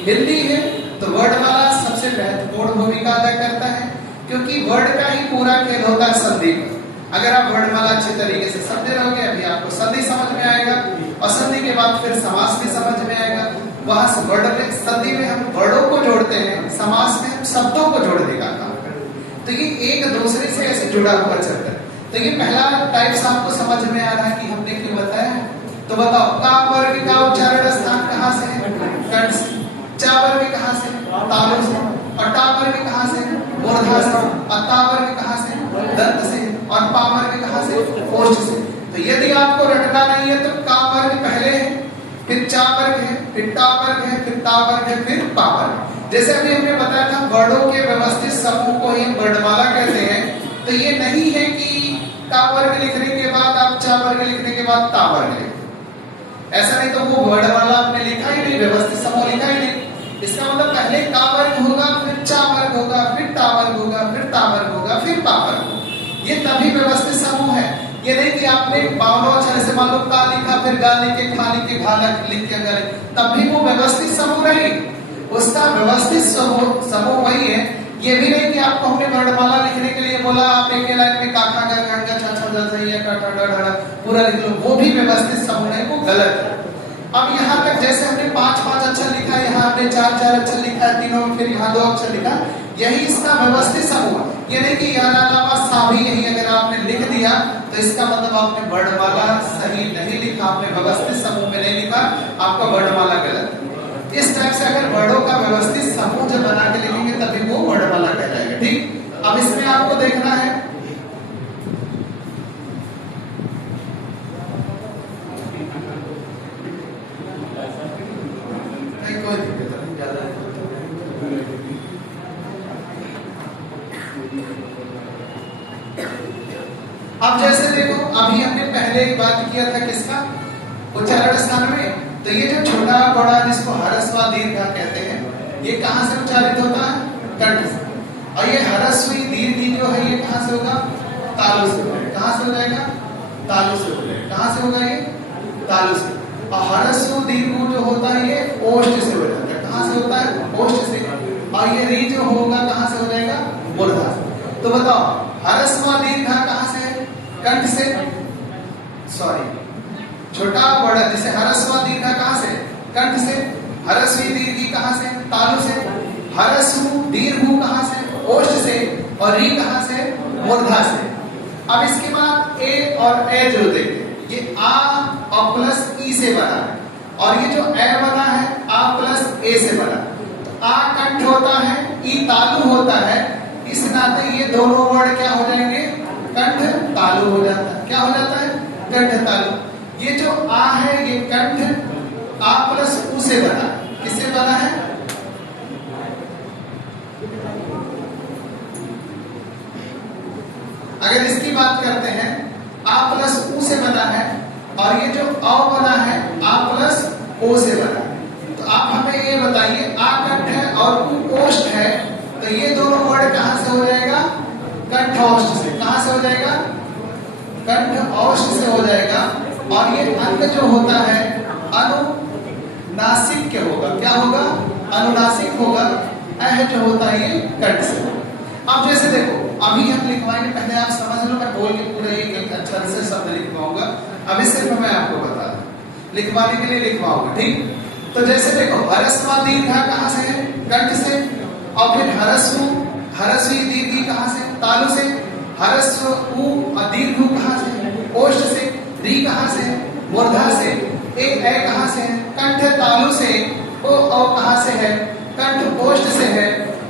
हिंदी है तो वर्णमाला सबसे महत्वपूर्ण भूमिका अदा करता है, क्योंकि वर्ड का ही पूरा खेल होता है संधि पर। अगर आप वर्णमाला अच्छे तरीके से समझे रहोगे, अभी आपको संधि समझ में आएगा, और संधि के बाद फिर समास भी समझ में आएगा। वहां से वर्ड में, संधि में हम वर्डों को जोड़ते हैं, समास में हम शब्दों को जोड़ने का काम करते हैं। तो ये एक दूसरे से ऐसे जुड़ा हुआ चलता है। तो ये पहला टाइप्स आपको समझ में आ रहा है कि हमने क्यों बताया। तो बताओ का वर्ग का उच्चारण स्थान कहाँ से है? कंठ से। चा वर्ग कहाँ से? तालु से। और टा वर्ग कहाँ से? मूर्धा से। और ता वर्ग कहाँ से? दंत से। और पा वर्ग कहाँ से? ओष्ठ से। तो यदि आपको रटना नहीं है तो का वर्ग पहले है, फिर चा वर्ग है, फिर टा वर्ग है, फिर ता वर्ग है, फिर पा वर्ग। जैसे अभी हमने बताया था वर्णों के व्यवस्थित समूह को ही वर्णमाला कहते हैं। तो ये नहीं है कि का वर्ग लिखने के बाद आप चा वर्ग लिखने के बाद ता वर्ग लिखें, ऐसा नहीं। तो वो वर्णमाला आपने लिखा ही नहीं, व्यवस्थित समूह लिखा ही नहीं। इसका मतलब पहले का वर्ग होगा, फिर चा वर्ग होगा, फिर टा वर्ग होगा, फिर ता वर्ग होगा, फिर पा वर्ग होगा। ये तभी व्यवस्थित समूह है। ये नहीं कि आपने 52 अक्षर से मान लो का लिखा, फिर गा लिखे, खा लिखे, घा लिख के गा, तब भी वो व्यवस्थित समूह नहीं। उसका व्यवस्थित समूह वही है। ये भी नहीं कि आपको हमने वर्णमाला लिखने के लिए बोला, आप एक लाइन में काका का गंगा चाचा जैसा ही है काका डा पूरा लिख लो, वो भी व्यवस्थित समूह है, वो गलत है। अब यहाँ तक जैसे हमने 5-5 अक्षर लिखा, यहाँ हमने 4-4 अक्षर लिखा है तीनों में, फिर यहाँ 2 अक्षर लिखा, यही इसका व्यवस्थित समूह। ये नहीं कि यहाँ अलावा सा भी यही अगर आपने लिख दिया तो इसका मतलब आपने वर्णमाला सही नहीं लिखा, आपने व्यवस्थित समूह में नहीं लिखा, आपका वर्णमाला गलत है। इस टाइप से अगर वर्णों का व्यवस्थित समूह जब बना के लिखेंगे तभी वो वर्णमाला कहलाएगा। ठीक, अब इसमें आपको देखना है कोई दिक्कत नहीं ज्यादा। अब जैसे देखो अभी हमने पहले एक बात किया था किसका? उच्चारण स्थान में। तो ये जो छोटा बड़ा जिसको ह्रस्व दीर्घ कहते हैं, ये कहाँ से उच्चारित होता है? कंठ से। और ये ह्रस्व दीर्घ जो है ये कहाँ से होगा? तालु से। कहाँ से हो जाएगा? तालु से। कहाँ से होगा ये? तालु से। और ह्रस्व दीर्घ जो होता है ये ओष्ठ से हो जाता है। कहाँ से होता है? ओष्ठ से। और ये री जो होगा कहाँ से हो जाएगा? मूर्धा से। तो बताओ ह्रस्व दीर्घ कहाँ से? कंठ से। सॉरी, छोटा बड़ा जैसे ह्रस्व दीर्घ कहाँ से? कंठ से। ह्रस्व दीर्घ कहाँ से? तालु से। ह्रस्व दीर्घ कहाँ से? ओष्ठ से। और री कहाँ से? मूर्धा से। अब इसके बाद ए और ए जो देखते हैं, ये आ और प्लस ई से बना है, और ये जो ए बना है आ प्लस ए से बना। तो आ कंठ होता है, ई तालु होता है, इस नाते ये दोनों वर्ड क्या हो जाएंगे? कंठ तालु हो जाता है। क्या हो जाता है? कंठ तालु। ये जो आ है ये कंठ आ प्लस उ से बना। किससे बना है? अगर इसकी बात करते हैं आ प्लस ऊ से बना है और ये जो अ बना है आ प्लस ओ से बना है। तो आप हमें ये बताइए आ कंठ है और ऊ ओष्ठ है, तो ये दोनों वर्ड कहां से हो जाएगा? कंठ औष्ठ से। कहां से हो जाएगा? कंठ औष्ठ से हो जाएगा। और ये अंग जो होता है अनुनासिक के होगा। क्या होगा? अनुनासिक होगा। अह जो होता है ये कंठ से। अब जैसे देखो अभी हम लिखवाएंगे, पहले आप समझ लो, मैं बोल के पूरा एक अक्षर से शब्द लिखवाऊंगा। अभी सिर्फ मैं आपको बता दूं, लिखवाने के लिए लिखवाऊंगा, ठीक? तो जैसे देखो हरस्व दीर्घ कहां से है? कंठ से। और फिर हरस्वी दीर्घ कहां से? तालु से। हरस्व उ और दीर्घ कहां से? ओष्ठ से। री कहां से? मूर्धा से। ए कहां से है? कंठ तालु से। ओ कहां से है? कंठ ओष्ठ से है।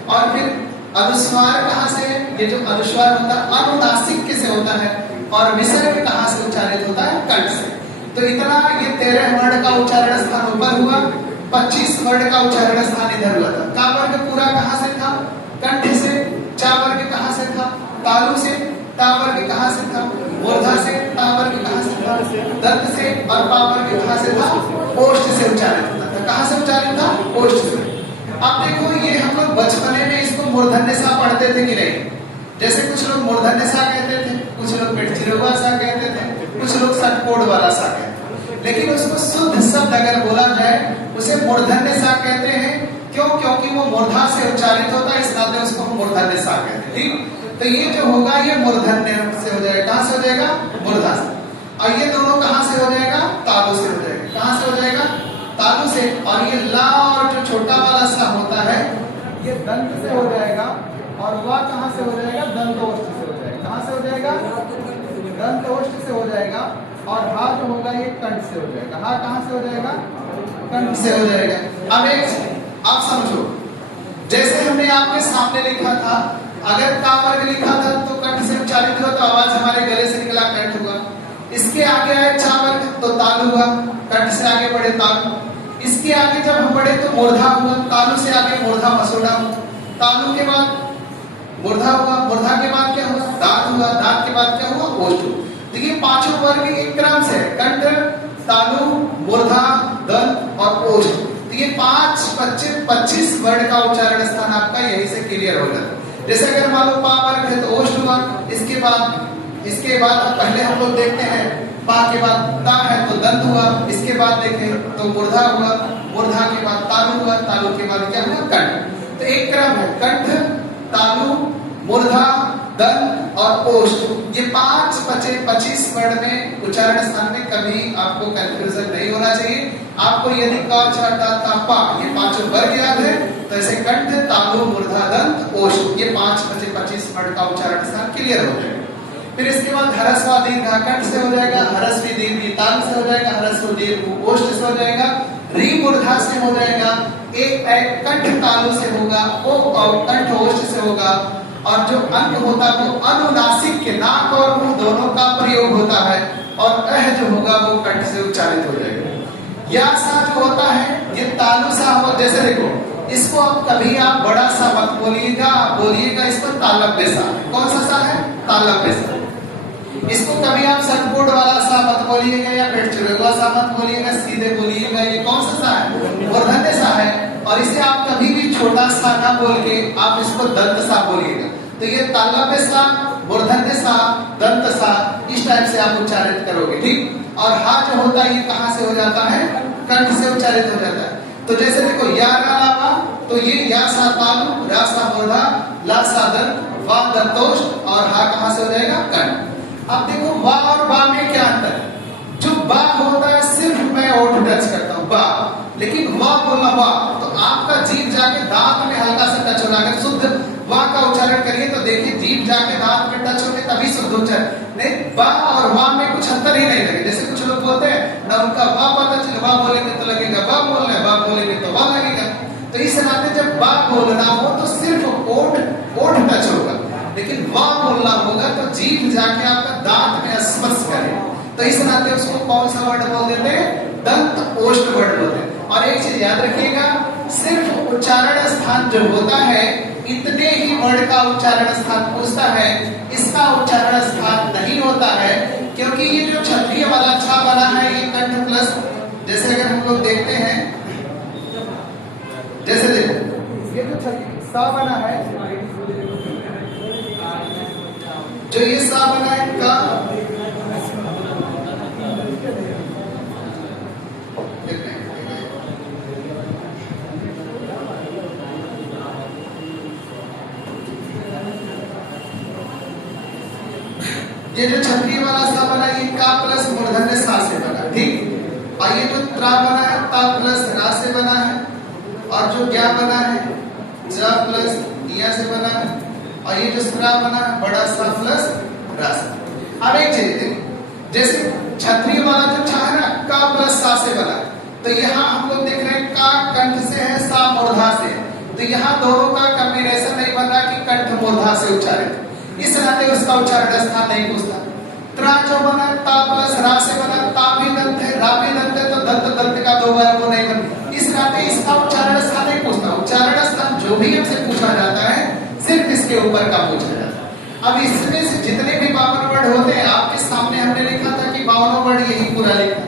और फिर अनुस्वार कहां से है? ये जो अनुस्वार होता है अनुनासिक से होता है। और विसर्ग कहां से उच्चारित होता है? कंठ से। तो इतना ये 13 वर्ण का उच्चारण स्थान ऊपर हुआ, 25 वर्ण का उच्चारण स्थान इधर हुआ था। का वर्ग पूरा कहां से था? कंठ से। चा वर्ग कहां से था? तालु से। ता वर्ग कहां से था? मूर्धा से। ता वर्ग कहां से था? दंत से। और पा वर्ग कहां से था? ओष्ठ से उच्चारित होता था। कहां से उच्चारित था? ओष्ठ से। अब देखो ये हम लोग बचपने में इसको मूर्धन्य सा पढ़ते थे कि नहीं? जैसे कुछ लोग मूर्धन्य सा कहते थे, कुछ लोग पेटचिरवा सा कहते थे, कुछ लोग षटकोण वाला सा कहते थे। लेकिन उसको शुद्ध शब्द अगर बोला जाए उसे मूर्धन्य सा कहते हैं। क्यों? क्योंकि वो मूर्धा से उच्चारित होता है, इस नाते उसको मूर्धन्य सा कहते हैं, ठीक? तो ये जो होगा ये मूर्धन्य से हो जाएगा। कहां से हो जाएगा? मूर्धा से। और ये दोनों कहां से हो जाएगा? तालु से हो जाएगा। कहां से हो जाएगा? तालु से। और ये ला और जो छोटा वाला सा होता है ये दंत से हो जाएगा। और वा कहां से हो जाएगा? दंतोष्ठ से हो जाएगा। कहां से हो जाएगा? दंतोष्ठ से हो जाएगा। और हा जो होगा ये कंठ से हो जाएगा। हा कहां से हो जाएगा? कंठ से हो जाएगा। अब एक आप समझो, जैसे हमने आपके सामने लिखा था, अगर का वर्ग लिखा था तो कंठ से उच्चारित हुआ, तो आवाज हमारे गले से निकला, कंठ हुआ। इसके आगे आए चा वर्ग तो तालु हुआ, कंठ से आगे बढ़े तालु। इसके आगे जब हम बढ़े तो मूर्धा हुआ, तालु से आगे मूर्धा मसोड़ा हुआ। तालु के बाद मूर्धा हुआ, मूर्धा के बाद क्या हुआ? दांत हुआ, दांत के बाद क्या हुआ? ओष्ठ हुआ। तो ये पांचों वर्ग एक क्रम से कंठ, तालु, मूर्धा, दंत और ओष्ठ। तो ये 25 वर्ण का उच्चारण स्थान आपका यही से क्लियर हो जाता है। जैसे अगर मान लो पा वर्ग है तो ओष्ठ हुआ, इसके बाद पहले हम लोग देखते हैं पा के बाद ता है तो दंत हुआ, इसके बाद देखें तो मूर्धा हुआ, मूर्धा के बाद तालु हुआ, तालु के बाद क्या हुआ? कंठ। तो एक क्रम है कंठ, तालु, मूर्धा, दंत और ओष्ठ। ये 25 वर्ण में उच्चारण स्थान में कभी आपको कंफ्यूजन नहीं होना चाहिए। आपको यदि का, छा, टा, ता, पा ये पांचों वर्ग याद है तो ऐसे कंठ, तालु, मूर्धा, दंत, ओष्ठ ये 25 वर्ण का उच्चारण स्थान क्लियर हो जाएगा। फिर इसके बाद हरस्व दीर्घ कंठ से हो जाएगा, हरस्वी दीर्घ ताल से हो जाएगा, हरस्व दीर्घ ओष्ठ से हो जाएगा, री मूर्धा से हो जाएगा, एक कंठ तालु से होगा, ओ कंठ ओष्ठ से होगा। और जो अंग होता है वो अनुनासिक के, नाक और मुंह दोनों का प्रयोग होता है। और अह जो होगा वो कंठ से उच्चारित हो जाएगा। या सा जो होता है ये तालु सा हो। जैसे देखो इसको अब कभी आप बड़ा सा मत बोलिएगा, आप बोलिएगा इसको तालव्य सा। कौन सा सा है? तालव्य सा। इसको कभी आप षटकोण वाला सा मत बोलिएगा या पेटचिरवा सा मत बोलिएगा, सीधे बोलिएगा ये कौन सा है? मूर्धन्य सा है। और इसे आप कभी भी छोटा सा ना बोल के आप इसको दंत सा बोलिएगा। तो ये तालव्य सा, मूर्धन्य सा, दंत सा, इस टाइप से आप उच्चारित करोगे, ठीक? और हा जो होता है ये कहां से हो जाता है? कंठ से उच्चारित हो जाता है। तो जैसे देखो या ला तो ये या सा तालु, रा सा मूर्धा, ला सा दंत, वा दंतोष्ठ और हा कहां से हो जाएगा? कंठ। अब देखो बा और बा में क्या अंतर है? जो बा होता है सिर्फ मैं ओठ टच करता हूं बा, लेकिन वा बोलना वा तो आपका जीभ जाके दांत में हल्का सा टच होना। अगर शुद्ध वा का उच्चारण करिए तो देखिए जीभ जाके दांत में टच होने तभी शुद्ध उच्चारण। नहीं बा और वा में कुछ अंतर ही नहीं लगे। जैसे कुछ लोग बोलते हैं ना उनका वा पता चले, वा बोलेंगे तो लगेगा बा बोल रहे, बा बोलेंगे तो वा लगेगा। तो इस नाते जब बा बोलना हो तो सिर्फ ओठ टच होगा, लेकिन वा बोलना होगा तो जीभ जाके आपका दांत में स्पर्श करेगा। तो इस नाते उसको कौन सा वर्ड बोल देते हैं? दंत ओष्ठ वर्ड बोलते हैं। और एक चीज याद रखिएगा, सिर्फ उच्चारण स्थान जो होता है इतने ही वर्ड का उच्चारण स्थान पूछता है, इसका उच्चारण स्थान नहीं होता है, क्योंकि ये जो क्षत्रिय वाला छा बना है ये कंठ प्लस, जैसे अगर हम लोग देखते हैं, जैसे देखो ये जो सा बना है, जो ये सा बना है का, ये जो क्षत्रिय वाला सा बना ये का प्लस मूर्धन्य सा से बना, ठीक। और ये जो त्रा बना है ता प्लस रा से बना है, और जो ज्ञा बना है ज प्लस या से बना है, और ये जो स्रा बना है बड़ा सा प्लस रा से। अब एक चीज देखो, जैसे क्षत्रिय वाला जो छा है ना का प्लस सा से बना है, तो यहाँ हम लोग देख रहे हैं का कंठ से है, सा मूर्धा से है, तो यहाँ दोनों का कॉम्बिनेशन नहीं बन रहा कि कंठ मूर्धा से उच्चारित, इस नाते उसका उच्चारण स्थान नहीं पूछता। त्रा जो बना ता प्लस रा से बना, ता भी दंत है रा भी दंत है, तो दंत दंत का दो बार वो नहीं बन, इस नाते इसका उच्चारण स्थान नहीं पूछता। उच्चारण स्थान जो भी हमसे पूछा जाता है सिर्फ इसके ऊपर का पूछा जाता है। अब इसमें से जितने भी 52 वर्ड होते हैं, आपके सामने हमने लिखा था कि 52 वर्ड यही पूरा लिखा,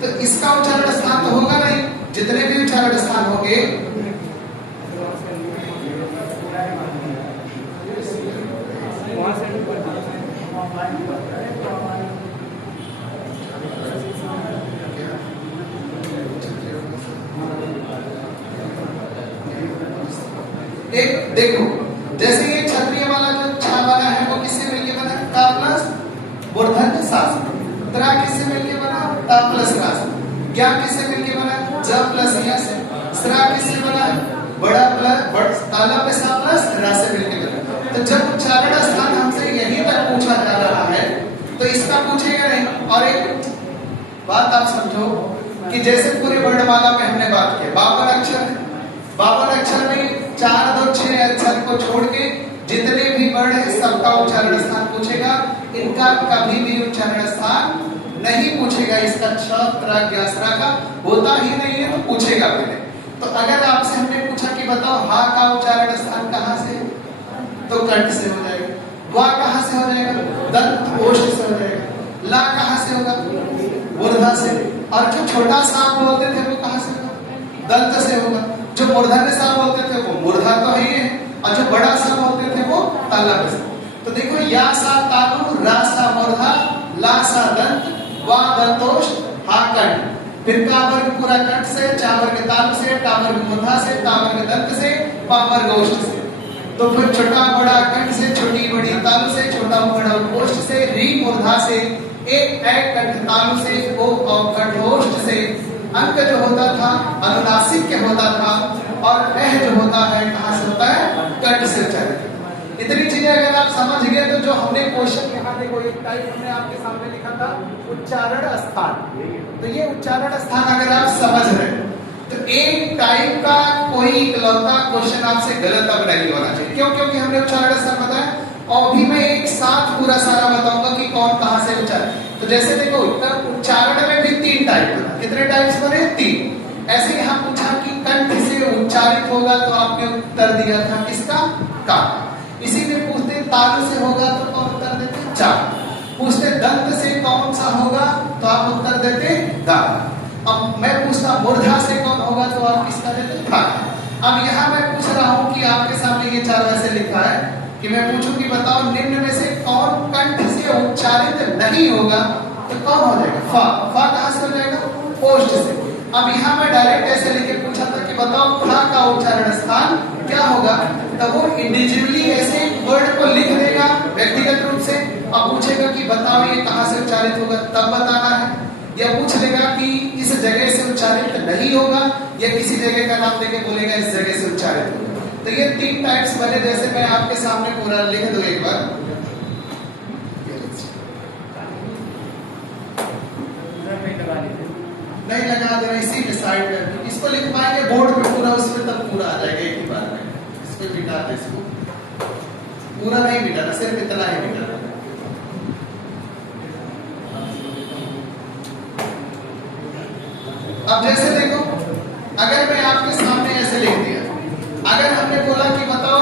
तो इसका उच्चारण स्थान तो होगा नहीं, जितने भी उच्चारण स्थान होंगे एक देखो, जैसे ये क्षत्रिय वाला जो छा बना है वो किससे मिलके बना, ता प्लस मूर्धन्य सा से, त्रा किससे मिलके बना, ता प्लस रा से, ज्ञा किससे मिलके बना, ज प्लस या से, स्रा किससे बना, बड़ा प्लस ताला पे सा प्लस रा से मिलके बना। तो जब उच्चारण स्थान हमसे यहीं तक पूछा जा रहा है तो इसका पूछेगा नहीं। और एक बात आप समझो कि जैसे पूरे वर्णमाला में हमने बात की 52 अक्षर है, 52 अक्षर में 4, 2, 6 अक्षर को छोड़ के जितने भी वर्ण है सबका उच्चारण स्थान पूछेगा, इनका कभी भी उच्चारण स्थान नहीं पूछेगा। इसका छ त्रा ज्ञा स्रा का होता ही नहीं है तो पूछेगा भी नहीं। तो अगर आपसे हमने पूछा कि बताओ हा का उच्चारण स्थान कहाँ से, तो कंठ से हो जाएगा। वा कहाँ से हो जाएगा, दंत ओष्ठ से हो जाएगा। ला कहाँ से होगा, मूर्धा से। और जो छोटा सांप बोलते थे वो कहाँ से होगा, दंत से होगा। जो मूर्धन्य सा बोलते थे वो मूर्धा तो ही है, और जो बड़ा सा बोलते थे वो ताला से। तो देखो या सा तालु, रा सा मूर्धा, ला सा दंत, वा दंतोष्ठ, हा कंठ। फिर का वर्ग पूरा कंठ से, चा वर्ग तालु से, टा वर्ग मूर्धा से, ता वर्ग दंत से, पा वर्ग ओष्ठ से। तो फिर छोटा बड़ा कंठ से, छोटी बड़ी तालु से, छोटा बड़ा ओष्ठ से, री मूर्धा से, एक कंठ तालु से, ओ और कंठ ओष्ठ से। अंक जो होता था अनुनासिक के होता था, और एह जो होता है कहाँ से होता है, कंठ से उच्चारित। इतनी चीजें अगर आप समझ गए तो जो हमने क्वेश्चन यहाँ देखो एक टाइप हमने आपके सामने लिखा था उच्चारण स्थान, तो ये उच्चारण स्थान अगर आप समझ रहे तो एक टाइप का कोई इकलौता क्वेश्चन आपसे गलत अब नहीं होना चाहिए। क्यों, क्योंकि हमने उच्चारण स्थान बताया, और भी मैं एक साथ पूरा सारा बताऊंगा कि कौन कहाँ से उच्चारण। तो जैसे देखो उच्चारण में भी 3 टाइप, कितने टाइप्स बने, 3। ऐसे यहाँ पूछा कि कंठ से उच्चारित होगा तो आपने उत्तर दिया था किसका, का। इसी में पूछते तालु से होगा तो कौन उत्तर देते, चा। पूछते दंत से कौन सा होगा तो आप उत्तर देते दा। अब मैं पूछता मूर्धा से कौन होगा तो आप किसका देते, था। अब यहाँ मैं पूछ रहा हूँ कि आपके सामने ये 4 ऐसे लिखा है कि मैं पूछूं कि बताओ निम्न में से कौन कंठ से उच्चारित नहीं होगा तो कौन हो जाएगा, फा। फा कहाँ से हो जाएगा, ओष्ठ से। अब यहाँ मैं डायरेक्ट ऐसे लेके पूछा था कि बताओ फा का उच्चारण स्थान क्या होगा, तब वो इंडिविजुअली ऐसे वर्ड को लिख देगा व्यक्तिगत रूप से, और पूछेगा कि बताओ ये कहाँ से उच्चारित होगा, तब बताना है। या पूछ लेगा कि इस जगह से उच्चारित नहीं होगा, या किसी जगह का नाम देके बोलेगा इस जगह से उच्चारित होगा। तो ये 3 टाइप्स बने, जैसे मैं आपके सामने पूरा लिख दूं एक बार। नहीं लगा दे रहा, इसी के साइड में इसको लिख पाएंगे बोर्ड पे पूरा, उसमें तब पूरा आ जाएगा एक ही बार में। इसको मिटा दे, इसको पूरा नहीं मिटाना, सिर्फ इतना ही मिटाना। अब जैसे देखो, अगर मैं आपके सामने ऐसे लिख दिया, अगर हमने बोला कि बताओ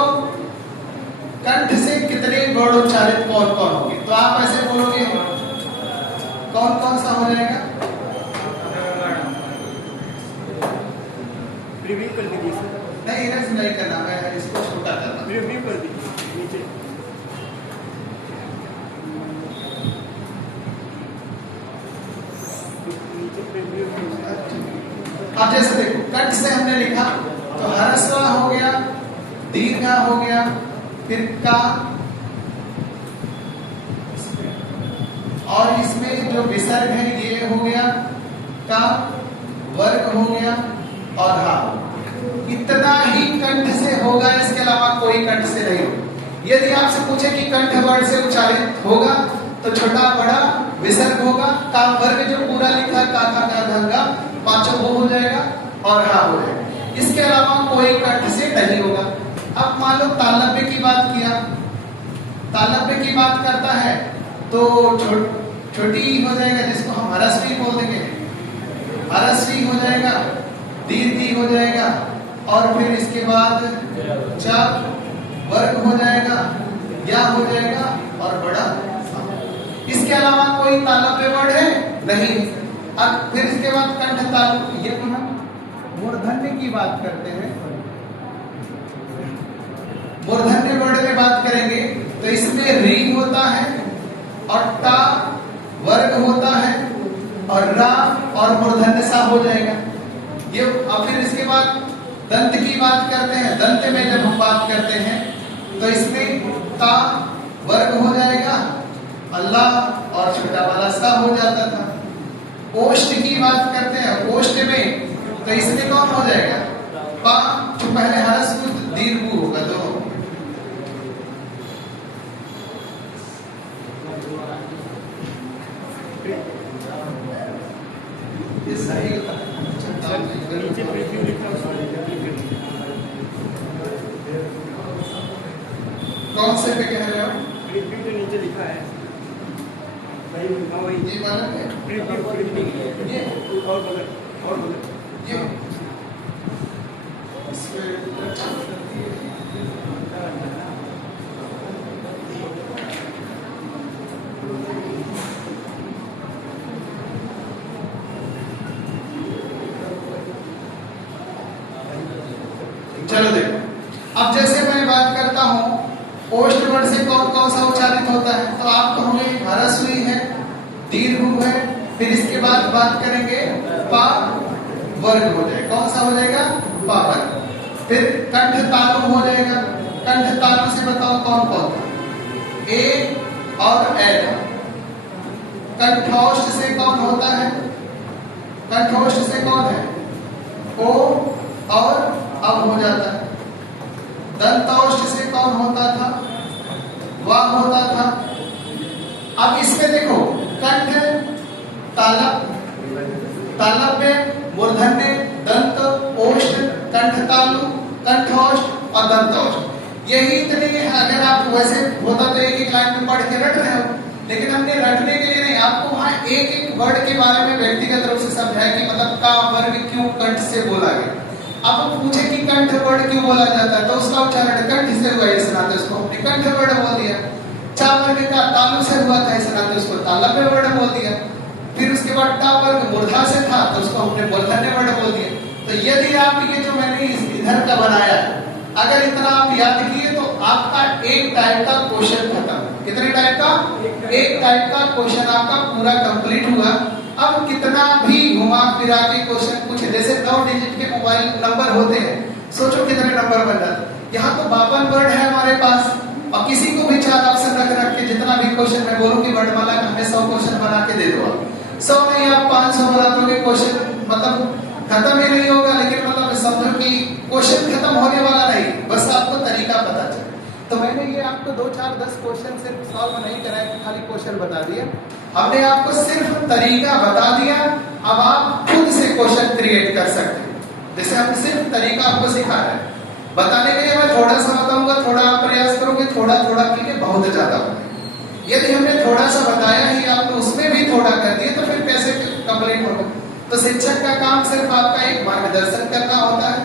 कंठ से कितने वर्ड उच्चारित कौन कौन होंगे? तो आप ऐसे बोलोगे कौन कौन सा हो जाएगा? प्रीव्यू कर दीजिए सर। नहीं इरेज नहीं करना, मैं इसको छोटा करना। प्रीव्यू कर दीजिए नीचे। नीचे प्रीव्यू। अब जैसे देखो कंठ से हमने लिखा तो ह्रस्व हो गया, दीर्घ हो गया, फिर का, और इसमें जो विसर्ग है ये हो गया का, वर्ग हो गया और हा। इतना ही कंठ से होगा, इसके अलावा कोई कंठ से नहीं होगा। यदि आपसे पूछे कि कंठ वर्ग से उच्चारित होगा तो छोटा बड़ा विसर्ग होगा, का वर्ग जो पूरा लिखा का था का धंगा पांचों वो हो जाएगा और हा हो जाएगा। इसके अलावा कोई कंठ से नहीं होगा। अब मान लो तालव्य की बात किया, तालव्य की बात करता है तो छोटी हो जाएगा, जिसको हम ह्रस्वी बोल देंगे, ह्रस्वी हो जाएगा, दीर्घ हो जाएगा, और फिर इसके बाद चा वर्ग हो जाएगा, या हो जाएगा और बड़ा। इसके अलावा कोई तालव्य वर्ड है नहीं। अब फिर इसके बाद कंठ तालु, ये तो हम मूर्धन्य की बात करते हैं। मूर्धन्य वर्ड में बात करेंगे तो इसमें री होता है और टा वर्ग होता है और रा और मूर्धन्य सा हो जाएगा ये। अब फिर इसके बाद दंत की बात करते हैं। दंत में जब हम बात करते हैं तो इसमें ता वर्ग हो जाएगा, अल्लाह और छोटा वाला सा हो जाता था। ओष्ठ की बात करते हैं, ओष्ठ में तो इसमें कौन हो जाएगा? पा, जो पहले ह्रस्व दीर्घ होगा दोनों। ये सही होता है। नीचे प्रीव्यू लिखा है उसमें कौन से पे कह रहे हो? प्रीव्यू जो नीचे लिखा है वही ये वाला है प्रीव्यू ये और बोले ये इसमें चलो देखो, अब जैसे मैं बात करता हूं ओष्ठ वर्ड से कौन कौन सा उच्चारित होता है, तो आप कहोगे ह्रस्वी है, दीर्घ है, फिर इसके बाद बात करेंगे पा वर्ग हो जाएगा। कौन सा हो जाएगा? पा वर्ग। फिर कंठ तालु हो जाएगा। कंठ तालु से बताओ कौन कौन? ए और एल। कंठोष्ठ से कौन होता है? कंठोष्ठ से कौन है? ओ और अब हो जाता है। दंतोष्ठ से कौन होता था? वाह होता था। अब इसमें देखो कंठ, तालव्य, मूर्धन्य, दंत, ओष्ठ, कंठ तालु, कंठोष्ठ और दंतोष्ठ। यही इतने हैं। अगर आप वैसे होता तो एक एक लाइन में पढ़ के रट रहे हो, लेकिन हमने रटने के लिए नहीं, आपको वहां एक एक वर्ड के बारे में व्यक्तिगत रूप से समझाया कि मतलब का वर्ग क्यों कंठ से बोला गया। आपको पूछे कि कंठ वर्ड क्यों बोला जाता है तो उसका उच्चारण कंठ से हुआ, इस नाते उसको हमने कंठ वर्ड बोल दिया। चा वर्ग का तालु से हुआ था, इस नाते उसको तालव्य वर्ड बोल दिया। फिर उसके बाद टा वर्ग मूर्धा से था तो उसको हमने मूर्धन्य वर्ड बोल दिया। तो यदि आप ये जो मैंने इधर का बनाया है, अगर इतना आप याद किए तो आपका एक टाइप का क्वेश्चन खत्म। कितने टाइप का? एक टाइप का क्वेश्चन आपका पूरा कंप्लीट हुआ। अब कितना भी घुमा फिरा के क्वेश्चन पूछे, जैसे 9 डिजिट के मोबाइल नंबर होते हैं, सोचो कितने नंबर बन जाते। यहाँ तो 52 वर्ड है हमारे पास, और किसी को भी 4 ऑप्शन रख के जितना भी क्वेश्चन मैं बोलूँ कि वर्णमाला में हमें 100 क्वेश्चन बना के दे दो। 100 नहीं आप 500 बना दोगे, क्वेश्चन मतलब खत्म ही नहीं होगा। लेकिन मतलब समझो कि क्वेश्चन खत्म होने वाला नहीं, बस आपको तरीका पता चले। तो मैंने ये आपको 2, 4, 10 क्वेश्चन सिर्फ सॉल्व नहीं कराया कि खाली क्वेश्चन बता दिया, हमने आपको सिर्फ तरीका बता दिया। अब आप खुद से क्वेश्चन क्रिएट कर सकते हैं। जैसे हम सिर्फ तरीका आपको सिखा रहे हैं, बताने के लिए मैं थोड़ा सा बताऊंगा, थोड़ा आप प्रयास करोगे, थोड़ा थोड़ा करके बहुत ज्यादा होगा। यदि हमने थोड़ा सा बताया ही आपको उसमें भी थोड़ा कर दिए तो फिर कैसे कंप्लीट होगा। तो शिक्षक का काम सिर्फ आपका एक मार्गदर्शन करना होता है,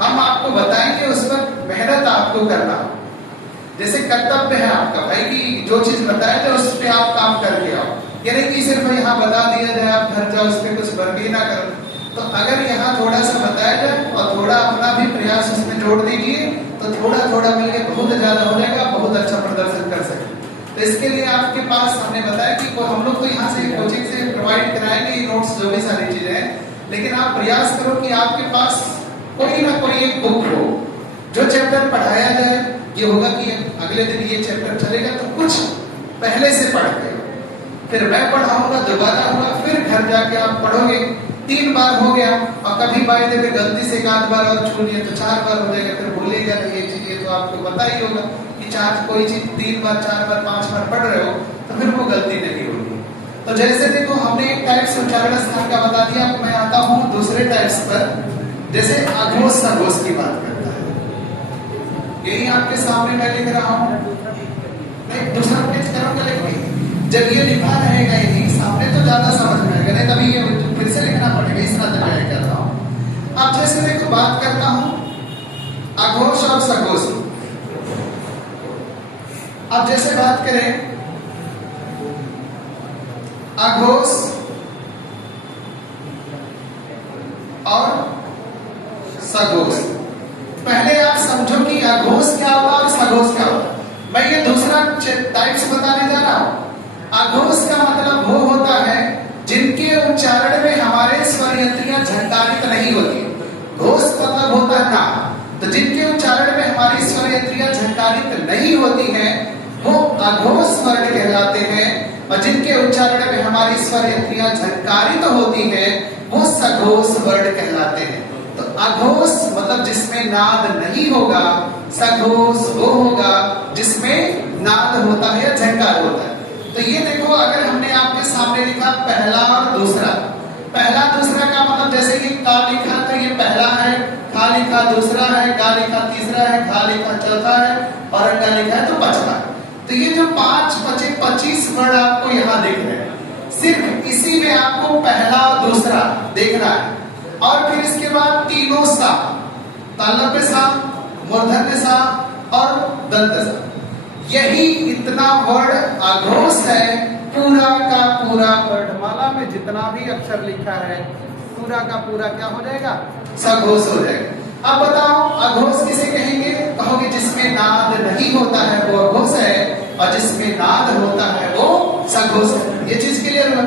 हम आपको बताएंगे, उस पर मेहनत आपको करना। जैसे कर्तव्य है आपका भाई कि जो चीज बताया जाए उस पे आप काम करके आओ, यानी कि सिर्फ यहाँ बता दिया जाए आप घर जाओ उस पर कुछ वर्क ही ना करो। तो अगर यहाँ थोड़ा सा बताया जाए और थोड़ा अपना भी प्रयास उसमें जोड़ दीजिए तो थोड़ा थोड़ा मिलके बहुत ज्यादा हो जाएगा, बहुत अच्छा प्रदर्शन कर सकते। तो इसके लिए आपके पास हमने बताया कि हम लोग तो यहाँ से कोचिंग से प्रोवाइड कराएंगे नोट्स जो भी सारी चीजें हैं, लेकिन आप प्रयास करो कि आपके पास कोई ना कोई एक बुक हो जो चैप्टर पढ़ाया जाए। ये होगा कि अगले दिन ये चैप्टर चलेगा तो कुछ पहले से पढ़ के फिर मैं पढ़ाऊंगा, दोबारा होगा, फिर घर जाके आप पढ़ोगे। 3 बार हो गया और कभी बाय द वे गलती से 1 बार और छूट लिया तो 4 बार हो जाएगा, फिर भूलेगा ये चीज। ये तो आपको पता ही होगा कि कोई चीज 3 बार 4 बार 5 बार पढ़ रहे हो तो फिर वो गलती नहीं होगी। तो जैसे देखो हमने एक टाइप से उच्चारण स्थान का बता दिया, मैं आता हूँ दूसरे टाइप्स पर। जैसे अघोष सघोष की बात करता है, यही आपके सामने मैं लिख रहा हूँ, नहीं दूसरा पेज करूंगा, लेकिन जब ये लिखा रहेगा यही सामने तो ज्यादा समझ में आएगा, नहीं तभी ये फिर से लिखना पड़ेगा, इस तरह मैं कहता हूँ। अब जैसे देखो बात करता हूँ अघोष और सघोष। अब जैसे बात करें अघोष और सघोष, पहले आप समझो कि अघोष क्या होता है और सघोष क्या होता है। मैं ये दूसरा टाइप्स बताने जा रहा हूं। अघोष का मतलब वो होता है जिनके उच्चारण में हमारे स्वर यंत्रियां झंकारित नहीं होती। घोष मतलब होता है ना, तो जिनके उच्चारण में हमारी स्वर यंत्रियां झंकारित नहीं होती हैं वो अघोष वर्ण कहलाते हैं, और जिनके उच्चारण में हमारी स्वर यंत्रियां झंकारित होती हैं वो सघोष वर्ण कहलाते हैं। तो अघोष मतलब जिसमें नाद नहीं होगा, सघोष वो होगा जिसमें नाद होता है या झंकार होता है। तो ये देखो अगर हमने आपके सामने लिखा पहला और दूसरा, पहला दूसरा का मतलब जैसे कि का लिखा तो ये पहला है, खा लिखा दूसरा है, गा लिखा तीसरा है, घा लिखा चौथा है और अंगा लिखा है तो पांचवा। तो ये जो 5 25 25 वर्ड आपको यहाँ दिख रहे हैं, सिर्फ इसी में आपको पहला और दूसरा देखना है। और फिर इसके बाद तीनों सा, तालव्य सा, मूर्धन्य सा और दंत सा, यही इतना वर्ड अघोष है। पूरा का पूरा वर्णमाला में जितना भी अक्षर लिखा है पूरा का पूरा क्या हो जाएगा, सघोष हो जाएगा। अब बताओ अघोष किसे कहेंगे, कहोगे जिसमें नाद नहीं होता है वो अघोष है, और जिसमें नाद होता है वो सघोष है। ये चीज क्लियर हो।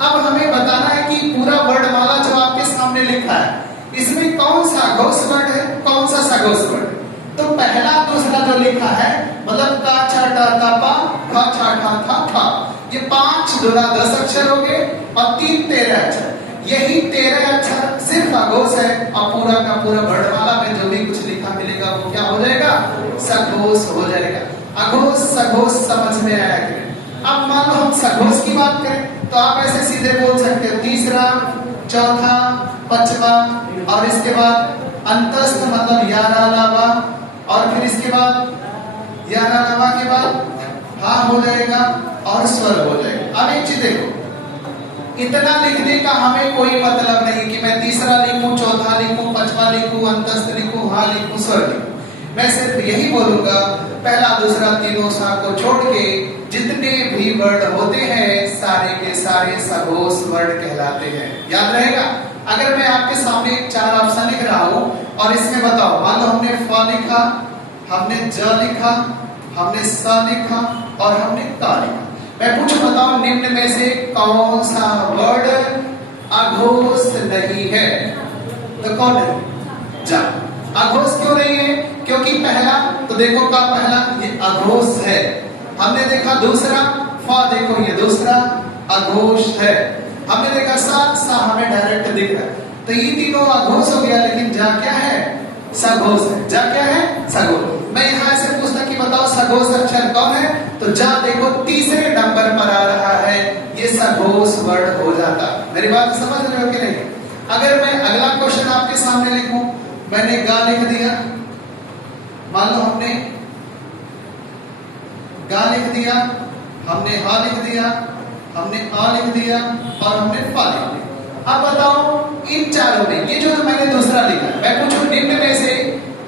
अब हमें बताना है कि पूरा वर्णमाला जो आपके सामने लिखा है इसमें कौन सा अघोष वर्ण है, कौन सा सघोष वर्ण। तो पहला दूसरा जो लिखा है मतलब का छा टा ता पा, खा छा ठा था था, ये 5 दूना 10 अक्षर हो गए और 3 13 अक्षर। यही 13 अक्षर सिर्फ अघोष है, और पूरा का पूरा वर्णमाला में जो भी कुछ लिखा मिलेगा वो क्या हो जाएगा, सघोष हो जाएगा। अघोष सघोष समझ में आया कि अब मान लो हम सघोष की बात करें तो आप ऐसे सीधे बोल सकते हो तीसरा, चौथा, पांचवा, और इसके बाद अंतस्थ मतलब यारा लावा, और फिर इसके बाद यारा लावा के बाद हा हो जाएगा और स्वर हो जाएगा। अब एक चीज देखो, इतना लिखने का हमें कोई मतलब नहीं कि मैं तीसरा लिखूं, चौथा लिखूं, पांचवा लिखूं, अंतस्थ लिखूं, हा लिखूं, स्वर लिखूं। मैं सिर्फ यही बोलूंगा पहला दूसरा तीनों सा को छोड़ के जितने भी वर्ड होते हैं सारे के सारे सघोष वर्ड कहलाते हैं। याद रहेगा। अगर मैं आपके सामने 4 ऑप्शन लिख रहा हूं और इसमें बताओ, मान लो हमने फ लिखा, हमने ज लिखा, हमने स लिखा और हमने का लिखा। मैं पूछूं बताओ निम्न में से कौन सा वर्ड अघोष नहीं है, तो कौन है, जा। अघोष क्यों नहीं है, क्योंकि पहला तो देखो का पहला ये अघोष है, हमने देखा दूसरा फ देखो ये दूसरा अघोष है, हमने देखा सा हमें डायरेक्ट दिख रहा है। तो ये तीनों अघोष हो गया, लेकिन जा क्या है, सघोष है। जा क्या है, सघोष। मैं यहाँ से पूछता कि बताओ सघोष अक्षर कौन है, तो जा देखो तीसरे नंबर पर आ रहा है, ये सघोष वर्ड हो जाता। मेरी बात समझ रहे हो कि नहीं। अगर मैं अगला क्वेश्चन आपके सामने लिखूं, मैंने गा लिख दिया, मान लो हमने गा लिख दिया, हमने हा लिख दिया, हमने आ लिख दिया और हमने फा लिख दिया। अब बताओ इन चारों में ये जो मैंने दूसरा लिखा, मैं पूछूं निम्न में से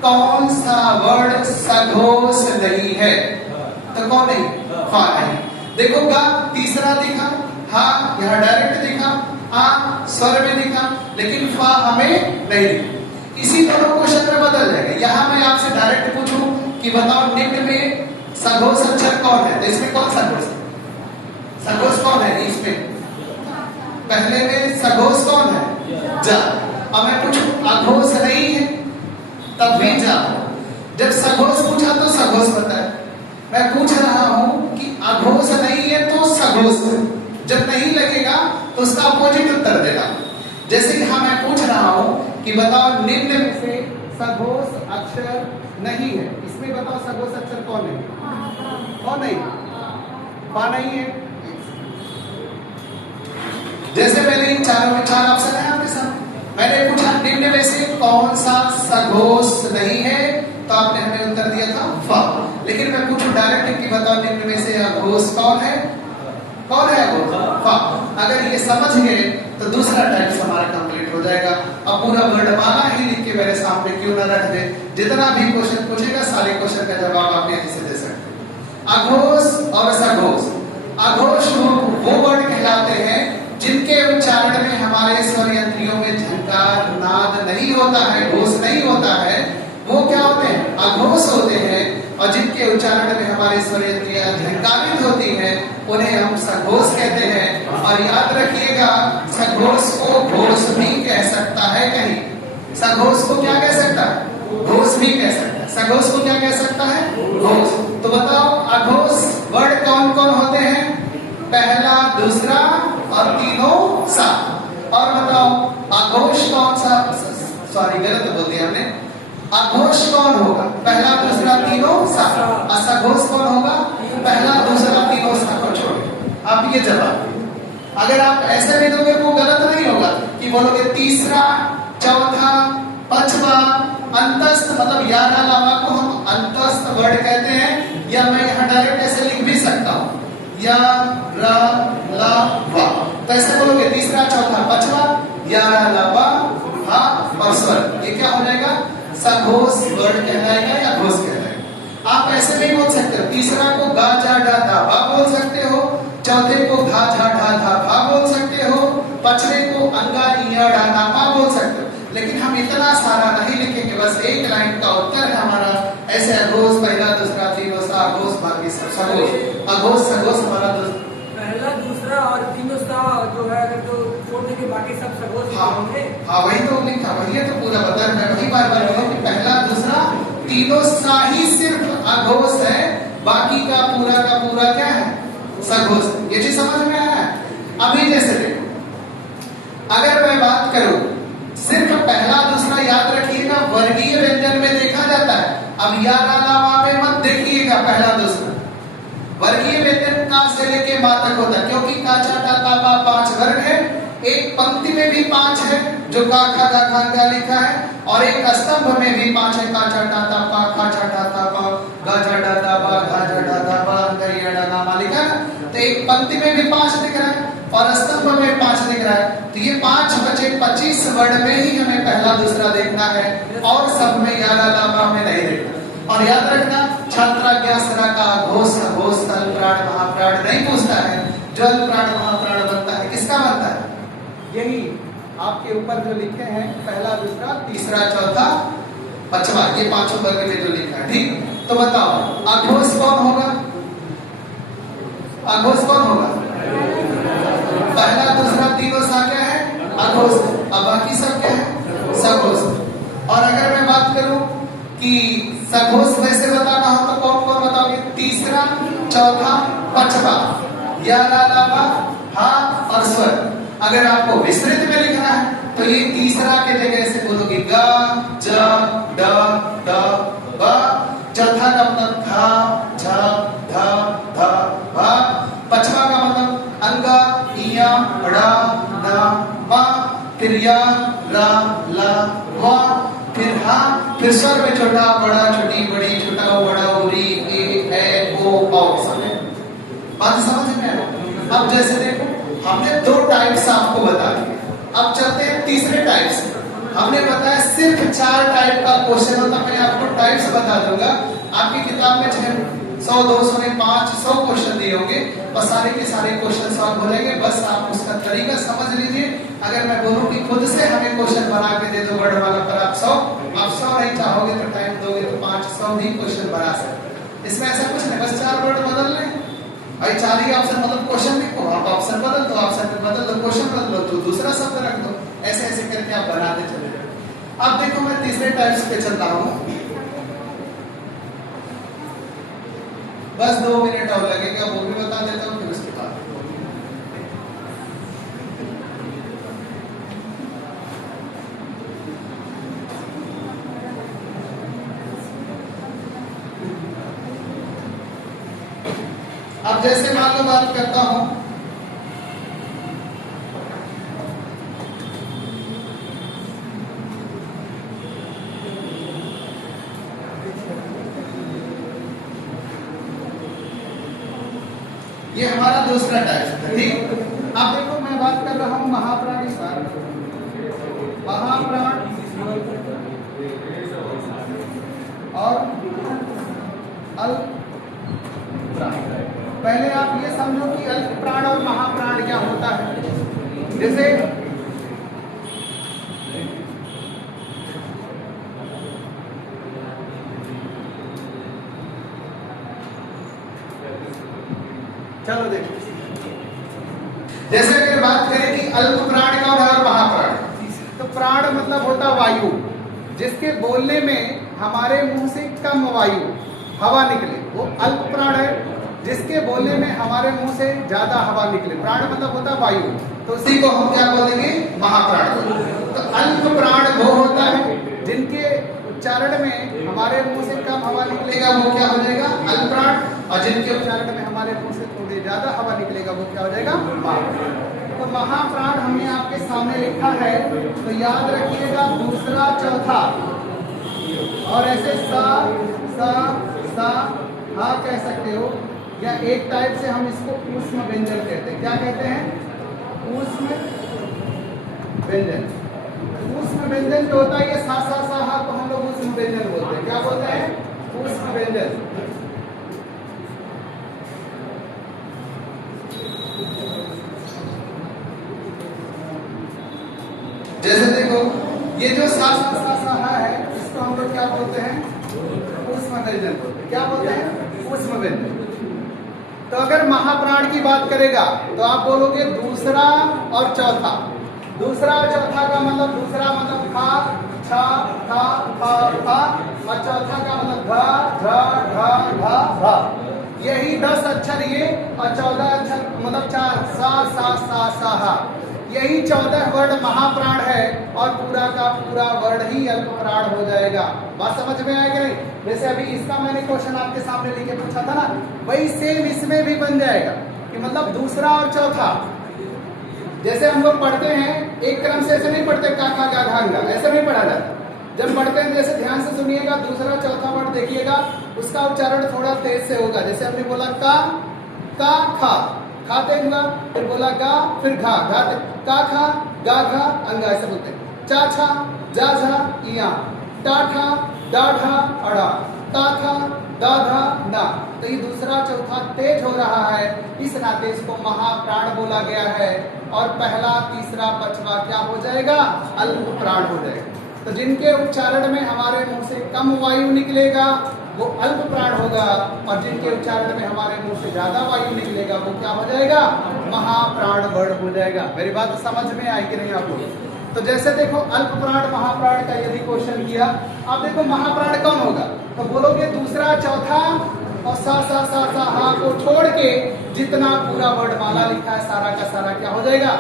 कौन सा वर्ड सघोष नहीं है, कौन नहीं, फा नहीं। देखो गा तीसरा दिखा, हा यहाँ डायरेक्ट दिखा, आ स्वर में दिखा, लेकिन फा हमें नहीं दिखा। इसी दोनों क्वेश्चन में बदल जाएगा। यहाँ मैं आपसे डायरेक्ट पूछूं कि बताओ निम्न में सघोष अक्षर कौन है, तो इसमें कौन सघोष है? सघोष कौन है इसमें? पहले में सघोष कौन है? जा। अब मैं पूछूं अघोष नहीं है, तब भी जा। जब सघोष पूछा तो सघोष बताया। मैं पूछ रहा हूं कि अघोष नहीं है तो सघोष है। जब नहीं लगेगा तो उसका अपोजिट उत्तर देना। जैसे कि हाँ मैं पूछ रहा हूं कि बताओ निम्न में से सघोष अक्षर नहीं है, इसमें बताओ सघोष अक्षर कौन है? कौन नहीं? पा नहीं है। जैसे मैंने इन चारों में चार ऑप्शन है आपके सामने, मैंने पूछा निम्न में से कौन सा सघोष नहीं है, तो आपने हमें उत्तर दिया था फा। लेकिन मैं पूछूं डायरेक्ट कि बताओ निम्न में से अघोष कौन है? कौन है वो? फा। अगर ये समझ गए तो दूसरा टाइप हमारा कंप्लीट हो जाएगा। अब पूरा वर्णमाला ही लिख के मेरे सामने क्यों ना रख दे, जितना भी क्वेश्चन पूछेगा सारे क्वेश्चन का जवाब आप यहीं से दे सकते हैं। अघोष और सघोष, अघोष वो वर्ण कहलाते हैं जिनके उच्चारण में हमारे स्वर यंत्रियों में झंकार नाद नहीं होता है, घोष नहीं होता है, वो क्या होते हैं? अघोष होते हैं। और जिनके उच्चारण में हमारी स्वर यंत्रियां झंकारित होती हैं उन्हें हम सघोष कहते हैं। और याद रखिएगा सघोष को घोष भी कह सकता है कहीं। सघोष को क्या कह सकता है? घोष भी कह सकता है। सघोष को क्या कह सकता है? घोष। तो बताओ अघोष वर्ड कौन कौन होते हैं? पहला, दूसरा और तीनों सा। और बताओ अघोष कौन सा? सॉरी गलत बोल दिया हमने। अघोष कौन होगा? पहला, दूसरा, तीनों सा। असघोष कौन होगा? पहला, दूसरा, तीनों सा को छोड़। आप ये जवाब, अगर आप ऐसे नहीं दोगे वो गलत नहीं होगा कि बोलोगे तीसरा, चौथा, पांचवा, अंतस्थ मतलब या ना लावा को हम अंतस्थ वर्ड कहते हैं। या मैं यहाँ डायरेक्ट ऐसे लिख भी सकता हूँ या रा ला वा। तो ऐसे बोलोगे तीसरा, चौथा, पांचवा, या रा ला वा हा और स्वर, ये क्या हो जाएगा? सघोष वर्ड कहलाएगा या घोष कहलाएगा। आप ऐसे नहीं बोल सकते हो। तीसरा को गा जा डा धा भा बोल सकते हो, चौथे को घा झा ढा धा भा बोल सकते हो, पांचवे को अंगा इया डा ना पा बोल सकते हो। लेकिन हम इतना सारा नहीं लिखेंगे, बस एक लाइन का उत्तर है हमारा ऐसे अघोष पहला, दूसरा, तीनों सा, अघोष बाकी सब सघोष। अघोष सघोष हमारा पहला, दूसरा और तीनों सा जो है अगर तो छोड़ देंगे बाकी सब सघोष होंगे। हाँ वही तो लिखा, वही तो पूरा बता रहा है। वही बार बार बोलो कि पहला, दूसरा, तीनों सा ही सिर्फ अघोष है, बाकी का पूरा क्या है? सघोष। ये चीज समझ में आया? अभी जैसे देखो, अगर मैं बात करूं सिर्फ पहला, दूसरा, याद रखिएगा वर्गीय व्यंजन में देखा जाता है। अब या ना ला में मत देखिएगा पहला, दूसरा। वर्गीय व्यंजन का से लेके मा तक होता है, क्योंकि का चा टा ता पा 5 वर्ग है। एक पंक्ति में भी 5 है जो का खा गा खा गा लिखा है, और एक स्तंभ में भी 5 है, का चा टा ता पा खा चा टा ता पा गा झा डा ता पा घा झा डा ता पा गा या डा ना मा लिखा है। तो एक पंक्ति में भी 5 दिख रहा है और स्तंभ में 5 दिख रहा है। तो ये 5 बचे 25 वर्ड में ही हमें पहला, दूसरा देखना है और सब में या ला ला में नहीं देखना। और याद रखना छात्राज्ञासरा का घोष घोष तल प्राण महाप्राण नहीं पूछता है, जल प्राण महाप्राण बनता है। किसका बनता है? यही आपके ऊपर जो लिखे हैं पहला, दूसरा, तीसरा, चौथा, पांचवा, ये पांचों वर्ग में जो लिखा है। ठीक, तो बताओ अघोष कौन होगा? अघोष कौन होगा? पहला, दूसरा, तीनों सा क्या है? अघोष। अब बाकी सब क्या है? सघोष। और अगर मैं बात करूं कि सघोष वैसे बताना हो तो कौन कौन बताओगे? तीसरा, चौथा, पांचवा, या ला ला वा हा और स्वर। अगर आपको विस्तृत में लिखना है तो ये तीसरा के जगह से बोलोगे गा ज ड ड ब। चौथा का मतलब धा झ ध ध भ। पांचवा का मतलब अंगा इया ड़ा ना मा। फिर या रा ला वा। फिर हा। फिर स्वर में छोटा बड़ा छोटी बड़ी छोटा बड़ा उरी ए ओ औ। बात समझ में आया? अब जैसे देखो हमने 2 टाइप्स आपको बता दिए, अब चलते हैं तीसरे टाइप से। हमने बताया सिर्फ 4 टाइप का क्वेश्चन होता है। मैं आपको टाइप्स बता दूंगा, आपकी किताब में 100 200 नहीं 500 क्वेश्चन दिए होंगे और सारे के सारे क्वेश्चन सॉल्व हो जाएंगे। बस आप उसका तरीका समझ लीजिए। अगर मैं बोलूं कि खुद से हमें क्वेश्चन बना के दे दो वर्ड वाला पर आप 100 नहीं चाहोगे तो टाइम दोगे तो 500 भी क्वेश्चन बना सकते हैं। इसमें ऐसा कुछ नहीं, बस 4 वर्ड बदल लें और 4 ही ऑप्शन मतलब क्वेश्चन लिखो, आप ऑप्शन बदल दो, ऑप्शन बदल दो, क्वेश्चन बदल दो तो दूसरा शब्द रख दो। ऐसे ऐसे करके आप बनाते चले जाओ। अब देखो मैं तीसरे टाइप्स पे चल रहा हूं। बस 2 मिनट और लगेगा, वो भी बता देता हूं फिर उसके बाद। अब जैसे मान लो बात करता हूं ये हमारा दूसरा टाइप है, ठीक। अब देखो मैं बात कर रहा हूं महाप्राण की बात, महाप्राण और अल्पप्राण। पहले आप ये समझो कि अल्पप्राण और महाप्राण क्या होता है। जैसे चलो देखो, जैसे अगर बात करें कि अल्प प्राण का और महाप्राण, तो प्राण मतलब होता वायु, जिसके बोलने में हमारे मुंह से कम वायु हवा निकले, वो अल्प प्राण है। जिसके बोलने में हमारे मुंह से ज्यादा हवा निकले, प्राण मतलब होता वायु, तो उसी को हम क्या बोलेंगे, महाप्राण। तो अल्प प्राण वो होता है जिनके उच्चारण में हमारे मुंह से कम हवा निकलेगा, वो क्या हो जाएगा, अल्प प्राण। और जिनके उच्चारण में हमारे मुंह से थोड़ी ज्यादा हवा निकलेगा, वो क्या हो जाएगा, महाप्राण। तो महाप्राण हमने आपके सामने लिखा है, तो याद रखिएगा दूसरा चौथा, और ऐसे सा सा सा हा कह सकते हो, या एक टाइप से हम इसको ऊष्म व्यंजन कहते हैं। क्या कहते हैं, ऊष्म व्यंजन। ऊष्म व्यंजन जो होता है ये सा हा को हम लोग ऊष्म व्यंजन बोलते हैं। क्या बोलते हैं, ऊष्म व्यंजन। जैसे देखो ये जो सा है, इसको हम लोग क्या बोलते हैं, ऊष्म व्यंजन बोलते हैं। क्या बोलते हैं, ऊष्म व्यंजन। तो अगर महाप्राण की बात करेगा तो आप बोलोगे दूसरा और चौथा। दूसरा और चौथा का मतलब, दूसरा मतलब खा छा खा फा फा, और चौथा का मतलब घा झा ढा ढा भा। यही 10 अक्षर ये, और 14 अक्षर मतलब 4 सा हा। यही 14 वर्ड महाप्राण है, और पूरा का पूरा वर्ड ही अल्पप्राण हो जाएगा। बात समझ में आएगी नहीं। जैसे अभी इसका मैंने क्वेश्चन आपके सामने लेके पूछा था ना, वही सेम इसमें भी बन जाएगा कि मतलब दूसरा और चौथा। जैसे हम लोग पढ़ते हैं एक क्रम से, ऐसे नहीं पढ़ते का खा गा घा गा, ऐसे नहीं पढ़ा जाता। जब पढ़ते हैं जैसे ध्यान से सुनिएगा, दूसरा चौथा वर्ड देखिएगा, उसका उच्चारण थोड़ा तेज से होगा। जैसे हमने बोला का खा, खाते हुआ, फिर बोला गा, फिर घा, घाते, का खा गा घा अंगा, ऐसे बोलते हैं। चा छा जा झा इया, टा ठा डा ढा अड़ा, ता था दा धा ना। तो ये दूसरा चौथा तेज हो रहा है, इस नाते इसको महाप्राण बोला गया है। और पहला तीसरा पांचवा क्या हो जाएगा, अल्प प्राण हो जाएगा। तो जिनके उच्चारण में हमारे मुंह से कम वायु निकलेगा वो अल्प प्राण होगा, और जिनके उच्चारण में हमारे मुंह से ज्यादा वायु निकलेगा वो क्या हो जाएगा, महाप्राण वर्ड हो जाएगा। मेरी बात समझ में आई कि नहीं आपको। तो जैसे देखो अल्प प्राण महाप्राण का यदि क्वेश्चन किया, अब देखो महाप्राण कौन होगा, तो बोलोगे दूसरा चौथा और सा हा को छोड़ के जितना पूरा वर्णमाला लिखा है सारा का सारा क्या हो जाएगा,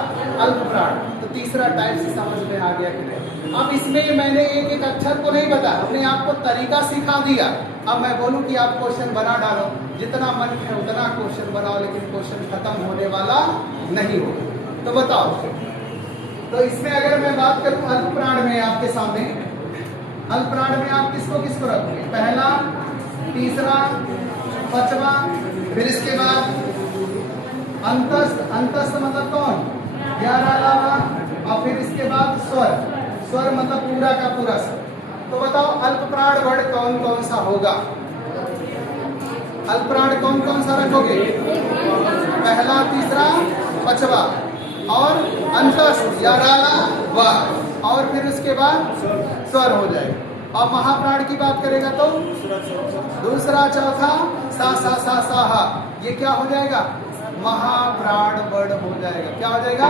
अल्प प्राण। तो तीसरा टाइप से समझ में आ गया कि नहीं। अब इसमें मैंने एक एक अक्षर को नहीं बताया, हमने आपको तरीका सिखा दिया। अब मैं बोलूं कि आप क्वेश्चन बना डालो, जितना मन है उतना क्वेश्चन बनाओ, लेकिन क्वेश्चन खत्म होने वाला नहीं होगा। तो बताओ, तो इसमें अगर मैं बात करूं अल्प प्राण में, आपके सामने अल्प प्राण में आप किसको किसको रखोगे, पहला तीसरा पांचवा, फिर इसके बाद अंतस्थ, अंतस्थ मतलब कौन, 11 अलावा, और फिर इसके बाद स्वर, स्वर मतलब पूरा का पूरा स्वर। तो बताओ अल्प प्राण वर्ड कौन कौन सा होगा। अल्पप्राण कौन कौन सा रखोगे? पहला, तीसरा, पांचवा, और अंतस्थ या राला वा, और फिर उसके बाद स्वर हो जाएगा। और महाप्राण की बात करेगा तो दूसरा, चौथा, सा सा सा सा हा, ये क्या हो जाएगा? महाप्राण वर्ड हो जाएगा। क्या हो जाएगा?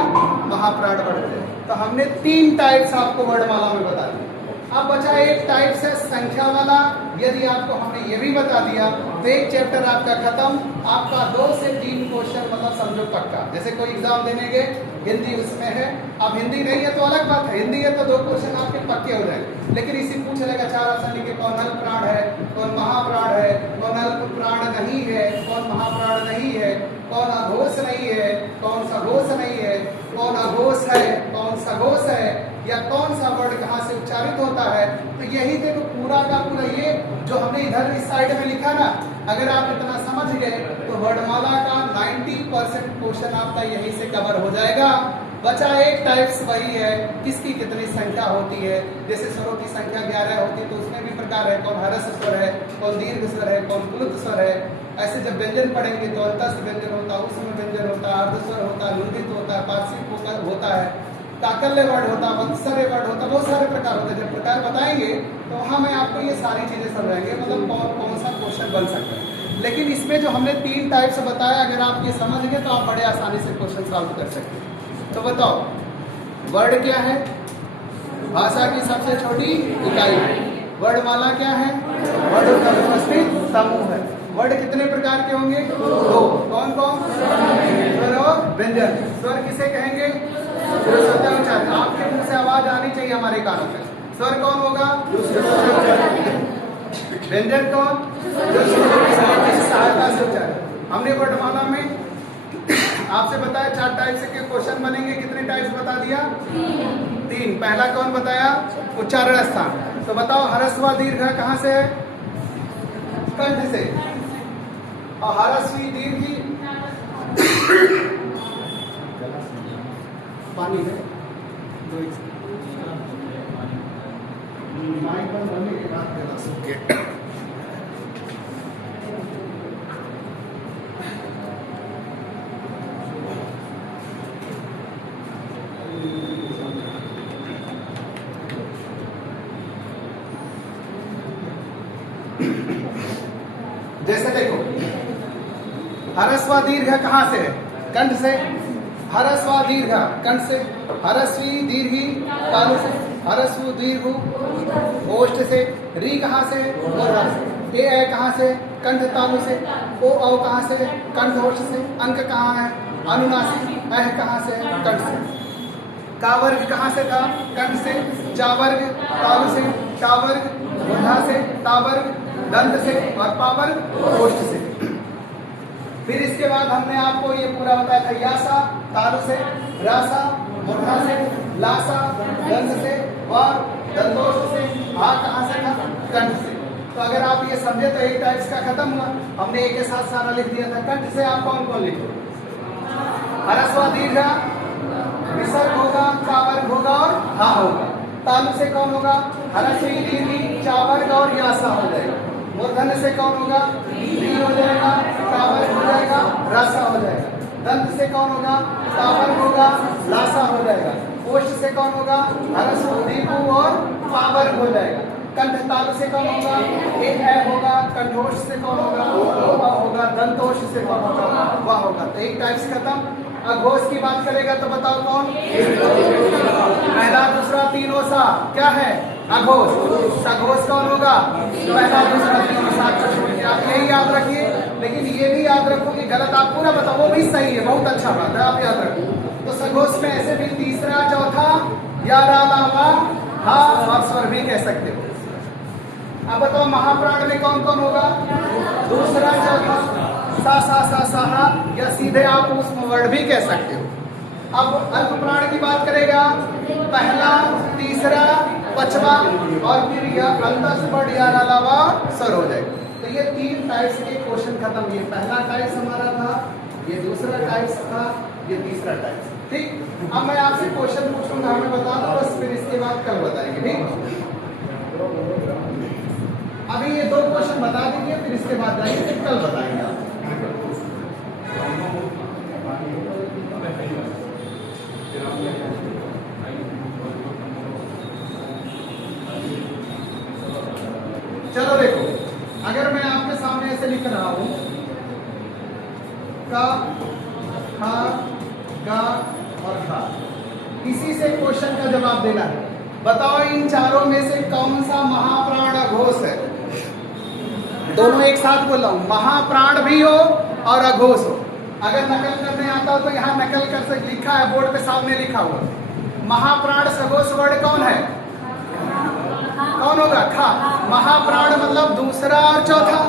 महाप्राण वर्ड हो जाएगा। तो हमने 3 टाइप्स आपको वर्णमाला में बता दिया। अब बचा एक टाइप से संख्या वाला। यदि आपको हमने ये भी बता दिया तो एक चैप्टर आपका खत्म। आपका 2 से 3 क्वेश्चन मतलब समझो पक्का। जैसे कोई एग्जाम देने गए, हिंदी उसमें है, अब हिंदी नहीं है तो अलग बात है, हिंदी है तो 2 क्वेश्चन आपके पक्के हो जाएंगे। लेकिन इसी पूछ लेगा 4 ऑप्शन लिखे, कौन अल्प प्राण है, कौन महाप्राण है, कौन अल्प प्राण नहीं है, कौन महाप्राण नहीं है, कौन अघोष नहीं है, कौन सघोष नहीं है, कौन अघोष है, कौन सघोष है, या कौन सा वर्ड कहाँ से उच्चारित होता है। तो यही देखो पूरा का पूरा ये जो हमने इधर इस साइड में लिखा ना, अगर आप इतना समझ गए तो वर्णमाला का 90% क्वेश्चन आपका यहीं से कवर हो जाएगा। बचा एक टाइप्स वही है किसकी कितनी संख्या होती है। जैसे स्वरों की संख्या 11 होती है तो उसमें भी प्रकार है, कौन हरस स्वर है, कौन दीर्घ स्वर है, कौन प्लुत स्वर है। ऐसे जब व्यंजन पढ़ेंगे तो अंतस्थ व्यंजन होता है, उसमें व्यंजन होता है, अर्ध स्वर होता है, लुंबित होता है, पार्श्विक होता है, काकल्य वर्ड होता है, वत्सर्य वर्ड होता है, बहुत सारे प्रकार होते हैं। जब प्रकार बताएंगे तो वहाँ मैं आपको ये सारी चीजें समझाएंगे, मतलब कौन कौन सा क्वेश्चन बन सकता है। लेकिन इसमें जो हमने 3 टाइप से बताया, अगर आप ये समझ गए तो आप बड़े आसानी से क्वेश्चन सॉल्व कर सकते हैं। तो बताओ वर्ड क्या है? भाषा की सबसे छोटी इकाई है। वर्णमाला क्या है? वर्डों का व्यवस्थित समूह है। वर्ड कितने प्रकार के होंगे? 2। कौन कौन? स्वर और व्यंजन। स्वर किसे कहेंगे? आपके मुंह से आवाज आनी चाहिए हमारे कानों में। स्वर कौन होगा? व्यंजन कौन? सहायता से उच्चारण। हमने वर्णमाला में आपसे बताया 4 टाइप के क्वेश्चन बनेंगे। कितने टाइप्स बता दिया? 3। पहला कौन बताया? उच्चारण स्थान। तो बताओ हरस्व दीर्घ कहाँ से है? कंठ से। और हरस्वी दीर्घी पानी है माइक बंद होने के बाद पहला सूखे। जैसे देखो हरस्व दीर्घ कहाँ से है? कंठ से। हरस्व दीर्घ कंठ से। हरस्वी दीर्घी तालु से। हरस्व दीर्घ ओष्ठ से। री कहाँ से? मूर्धा से। ए कहाँ से? कंठ तालु से। ओ औ कहाँ से? कंठ ओष्ठ से। अंक कहाँ है? अनुनासिक। अह कहाँ से? कंठ से। का वर्ग कहाँ से था? कंठ से। चा वर्ग तालु से। टा वर्ग मूर्धा से। ता वर्ग दंत से। और पा वर्ग ओष्ठ से। फिर इसके बाद हमने आपको ये पूरा बताया था यासा तालु से। रासा मूर्धा से। लासा दंत से। और दंतोष्ठ से। आ कहाँ से था? कंठ से। तो अगर आप ये समझे तो एक टाइप्स का खत्म हुआ। हमने एक के साथ सारा लिख दिया था। कंठ से आप कौन कौन लिखो? हरस्व दीर्घ विसर्ग होगा, का वर्ग होगा और हा होगा। तालु से कौन होगा? हरस्वी दीर्घी चा वर्ग और यासा हो जाएगा। मूर्धन्य से कौन होगा? री हो जाएगा, का वर्ग हो जाएगा, रासा हो जाएगा। दंत से कौन होगा? का वर्ग होगा, लासा हो जाएगा। ओष्ठ से कौन होगा? हरस्व दीर्घ और पा वर्ग हो जाएगा। कंठ तालु से कौन होगा? ए होगा। कंठोष से कौन होगा? होगा। दंतोष से कौन होगा? वाह होगा। तो एक टाइप्स खत्म। अघोष की बात करेगा तो बताओ कौन? पहला दूसरा तीनों सा क्या है? अघोष। सघोष कौन होगा? पहला दूसरा तीनों सा। आप यही याद रखिए, लेकिन ये भी याद रखो कि गलत आप पूरा बताओ, वो भी सही है, बहुत अच्छा बात है, आप याद रखो। तो सघोष में ऐसे भी तीसरा चौथा या रालावा हा और स्वर भी कह सकते हो। अब बताओ महाप्राण में कौन कौन होगा? दूसरा चौथा सा सा सा सा हा, या सीधे आप उसमें वर्ड भी कह सकते हो। अब अल्प प्राण की बात करेगा, पहला तीसरा पांचवा और फिर यह अंतस्थ वर्ड या रालावा स्वर हो जाएगा। तो ये 3 टाइप्स के क्वेश्चन खत्म। ये पहला टाइप्स हमारा था, ये दूसरा टाइप्स था, ये तीसरा टाइप्स। ठीक। अब मैं आपसे क्वेश्चन पूछूंगा, हमें बता दो बस, फिर इसके बाद कल बताएंगे। ठीक। अभी ये 2 क्वेश्चन बता दीजिए, फिर इसके बाद जाइए, फिर कल बताएंगे आप। चलो देखो, अगर मैं आपके सामने ऐसे लिख रहा हूं का, खा, गा और खा, इसी से क्वेश्चन का जवाब देना है। बताओ इन चारों में से कौन सा महाप्राण अघोष है? दोनों एक साथ बोल रहा हूं, महाप्राण भी हो और अघोष हो। अगर नकल करने आता हो तो यहाँ नकल कर सकते, लिखा है बोर्ड पे सामने लिखा हुआ। महाप्राण सघोष वर्ड कौन है? कौन होगा? खा। महाप्राण मतलब दूसरा और चौथा।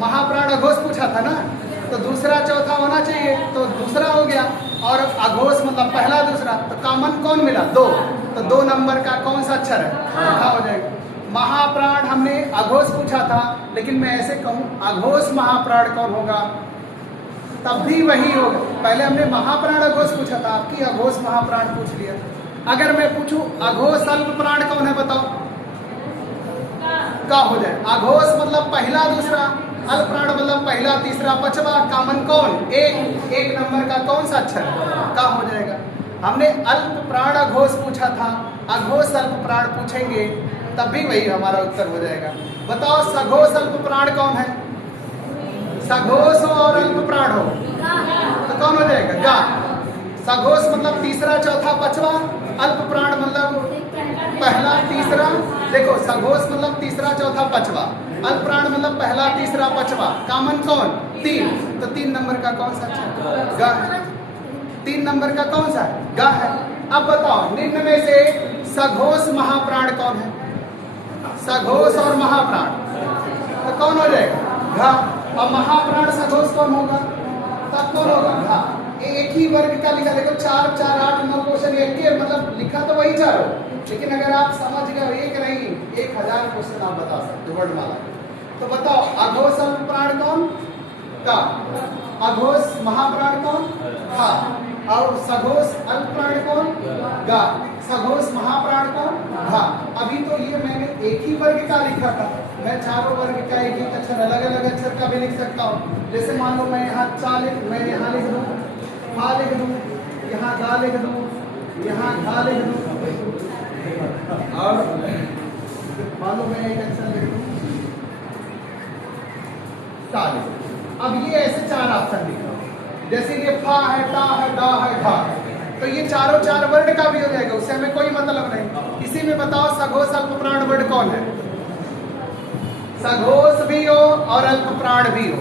महाप्राण अघोष पूछा था ना, तो दूसरा चौथा होना चाहिए, तो दूसरा हो गया। और अघोष मतलब पहला दूसरा, तो कॉमन कौन मिला? 2। तो 2 नंबर का कौन सा अक्षर है? खा हो जाएगा। महाप्राण हमने अघोष पूछा था, लेकिन मैं ऐसे कहूं अघोष महाप्राण कौन होगा? तब भी वही होगा। पहले हमने महाप्राण अघोष पूछा था, आपकी अघोष महाप्राण पूछ लिया। अगर मैं पूछूं अघोष अल्प प्राण कौन है, बताओ? का हो जाए। अघोष मतलब पहला दूसरा, अल्प प्राण मतलब पहला तीसरा पांचवा, कॉमन कौन? एक नंबर का कौन सा अक्षर? का हो जाएगा। हमने अल्प प्राण अघोष पूछा था, अघोष अल्प प्राण पूछेंगे तब भी वही हमारा उत्तर हो जाएगा। बताओ सघोष अल्प प्राण कौन है? सघोष हो और अल्प प्राण हो तो कौन हो जाएगा? गा। सघोष मतलब तीसरा चौथा पांचवा, अल्प प्राण मतलब पहला तीसरा। देखो सघोष मतलब तीसरा चौथा पांचवा, अल्प प्राण मतलब पहला तीसरा पांचवा, कॉमन कौन? 3। तो 3 नंबर का कौन सा अक्षर? गा है। 3 नंबर का कौन सा है? गा है। अब बताओ निम्न में से सघोष महाप्राण कौन है? सघोष और महाप्राण तो कौन हो जाएगा? घा। और महाप्राण सघोष कौन होगा? तब कौन होगा? घा। एक ही वर्ग का लिखा, देखो 4, 4, 8, 9 क्वेश्चन एक ही, मतलब लिखा तो वही चारों, लेकिन अगर आप समझ गए एक नहीं 1000 क्वेश्चन आप बता सकते हो वर्णमाला। तो बताओ अघोष अल्प प्राण कौन? का। अघोष महाप्राण कौन? खा। और सघोष अल्प प्राण कौन? गा। सघोष महाप्राण कौन? घा। अभी तो ये मैंने एक ही वर्ग का लिखा था, मैं चारों वर्ग का एक एक अक्षर अलग अलग अक्षर का भी लिख सकता हूँ। जैसे मान लो मैं यहाँ मैं यहाँ लिख दूँ, खा लिख दूँ, यहाँ गा लिख दूँ, यहाँ घा लिख दूँ, और मान लो मैं एक अक्षर लिख दूँ टा लिख दूँ। अब ये ऐसे 4 ऑप्शन लिख रहा हूँ, जैसे ये फा है, टा है, डा है, घा है, तो ये चारों 4 वर्ड का भी हो जाएगा, उससे हमें कोई मतलब नहीं। इसी में बताओ सघोष अल्प प्राण वर्ड कौन है? सघोष भी हो और अल्प प्राण भी हो।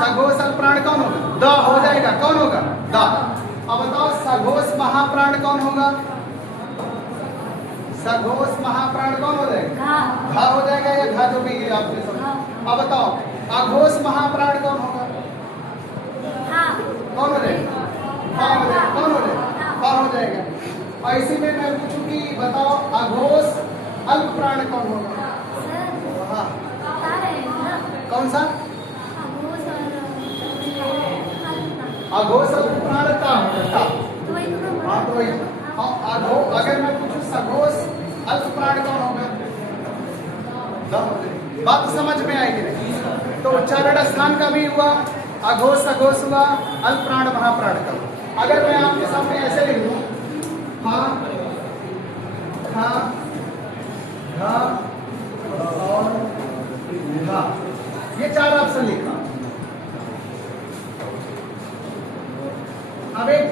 सघोष अल्प प्राण कौन होगा? द हो जाएगा। कौन होगा? द। अब बताओ सघोष महाप्राण कौन होगा? सघोष महाप्राण कौन हो जाएगा? घा हो जाएगा या घा, जो भी है आपने समझा। अब बताओ अघोष महाप्राण कौन होगा? कौन हो जाएगा? कौन हो जाएगा? कौन हो जाएगा। और इसी में मैं पूछूं कि बताओ अघोष अल्प प्राण कौन होगा? हाँ कौन सा? अघोष अल्प प्राण का होगा। हाँ तो वही। अगर मैं पूछूं सघोष अल्प प्राण कौन होगा? बात समझ में आएगी नहीं। तो उच्चारण स्थान का भी हुआ, अघोष सघोष हुआ, अल्प प्राण महाप्राण का। अगर मैं आपके सामने ऐसे लिख दूं हा, खा, घा और घा, ये 4 ऑप्शन लिखा। अब एक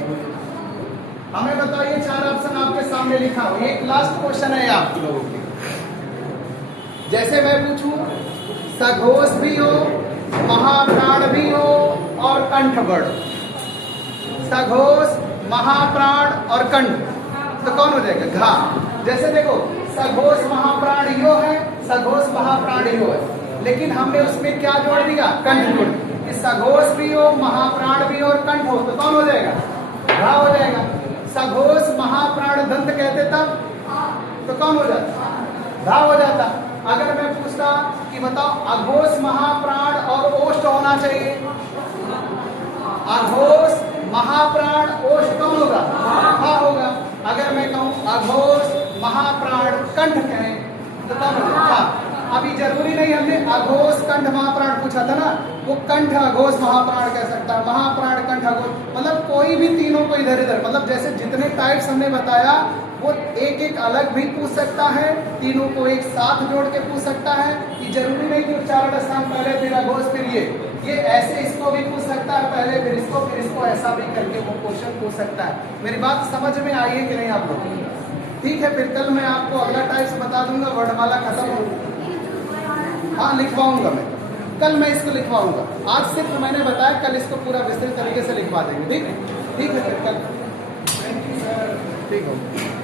हमें बताओ, ये 4 ऑप्शन आपके सामने लिखा हो। एक लास्ट क्वेश्चन है आप लोगों के। जैसे मैं पूछूं सघोष भी हो, महाप्राण भी हो और कंठ वर्ड, सघोष महाप्राण और कंठ, तो कौन हो जाएगा? घा। जैसे देखो सघोष महाप्राण यो है, सघोष महाप्राण यो है, लेकिन हमने उसमें क्या जोड़ दिया? कंठ जोड़। कि सघोष भी हो, महाप्राण भी हो और कंठ हो, तो कौन हो जाएगा? घा हो जाएगा। सघोष महाप्राण दंत कहते तब, तो कौन हो जाता? घा हो जाता। अगर मैं पूछता कि बताओ अघोष महाप्राण और ओष्ठ होना चाहिए, अघोष महाप्राण ओष्ठ कौन होगा? घा होगा। अगर मैं कहूं अघोष महाप्राण कंठ कहें, बताओ मुझे। हाँ, अभी जरूरी नहीं, हमने अघोष कंठ महाप्राण पूछा था ना, वो कंठ अघोष महाप्राण कह सकता है, महाप्राण कंठ अघोष, मतलब कोई भी तीनों को इधर इधर, मतलब जैसे जितने टाइप्स हमने बताया वो एक एक अलग भी पूछ सकता है, तीनों को एक साथ जोड़ के पूछ सकता है। ये जरूरी नहीं कि उच्चारण स्थान पहले फिर अघोष फिर ये ऐसे इसको भी पूछ सकता है, पहले फिर इसको ऐसा भी करके वो क्वेश्चन पूछ सकता है। मेरी बात समझ में आई है कि नहीं आप लोग? ठीक है, फिर कल मैं आपको अगला टाइप्स बता दूंगा, वर्णमाला खत्म हो। हाँ, लिखवाऊंगा मैं कल, मैं इसको लिखवाऊंगा। आज सिर्फ मैंने बताया, कल इसको पूरा विस्तृत तरीके से लिखवा देंगे। ठीक है, ठीक है, फिर कल ठीक हो।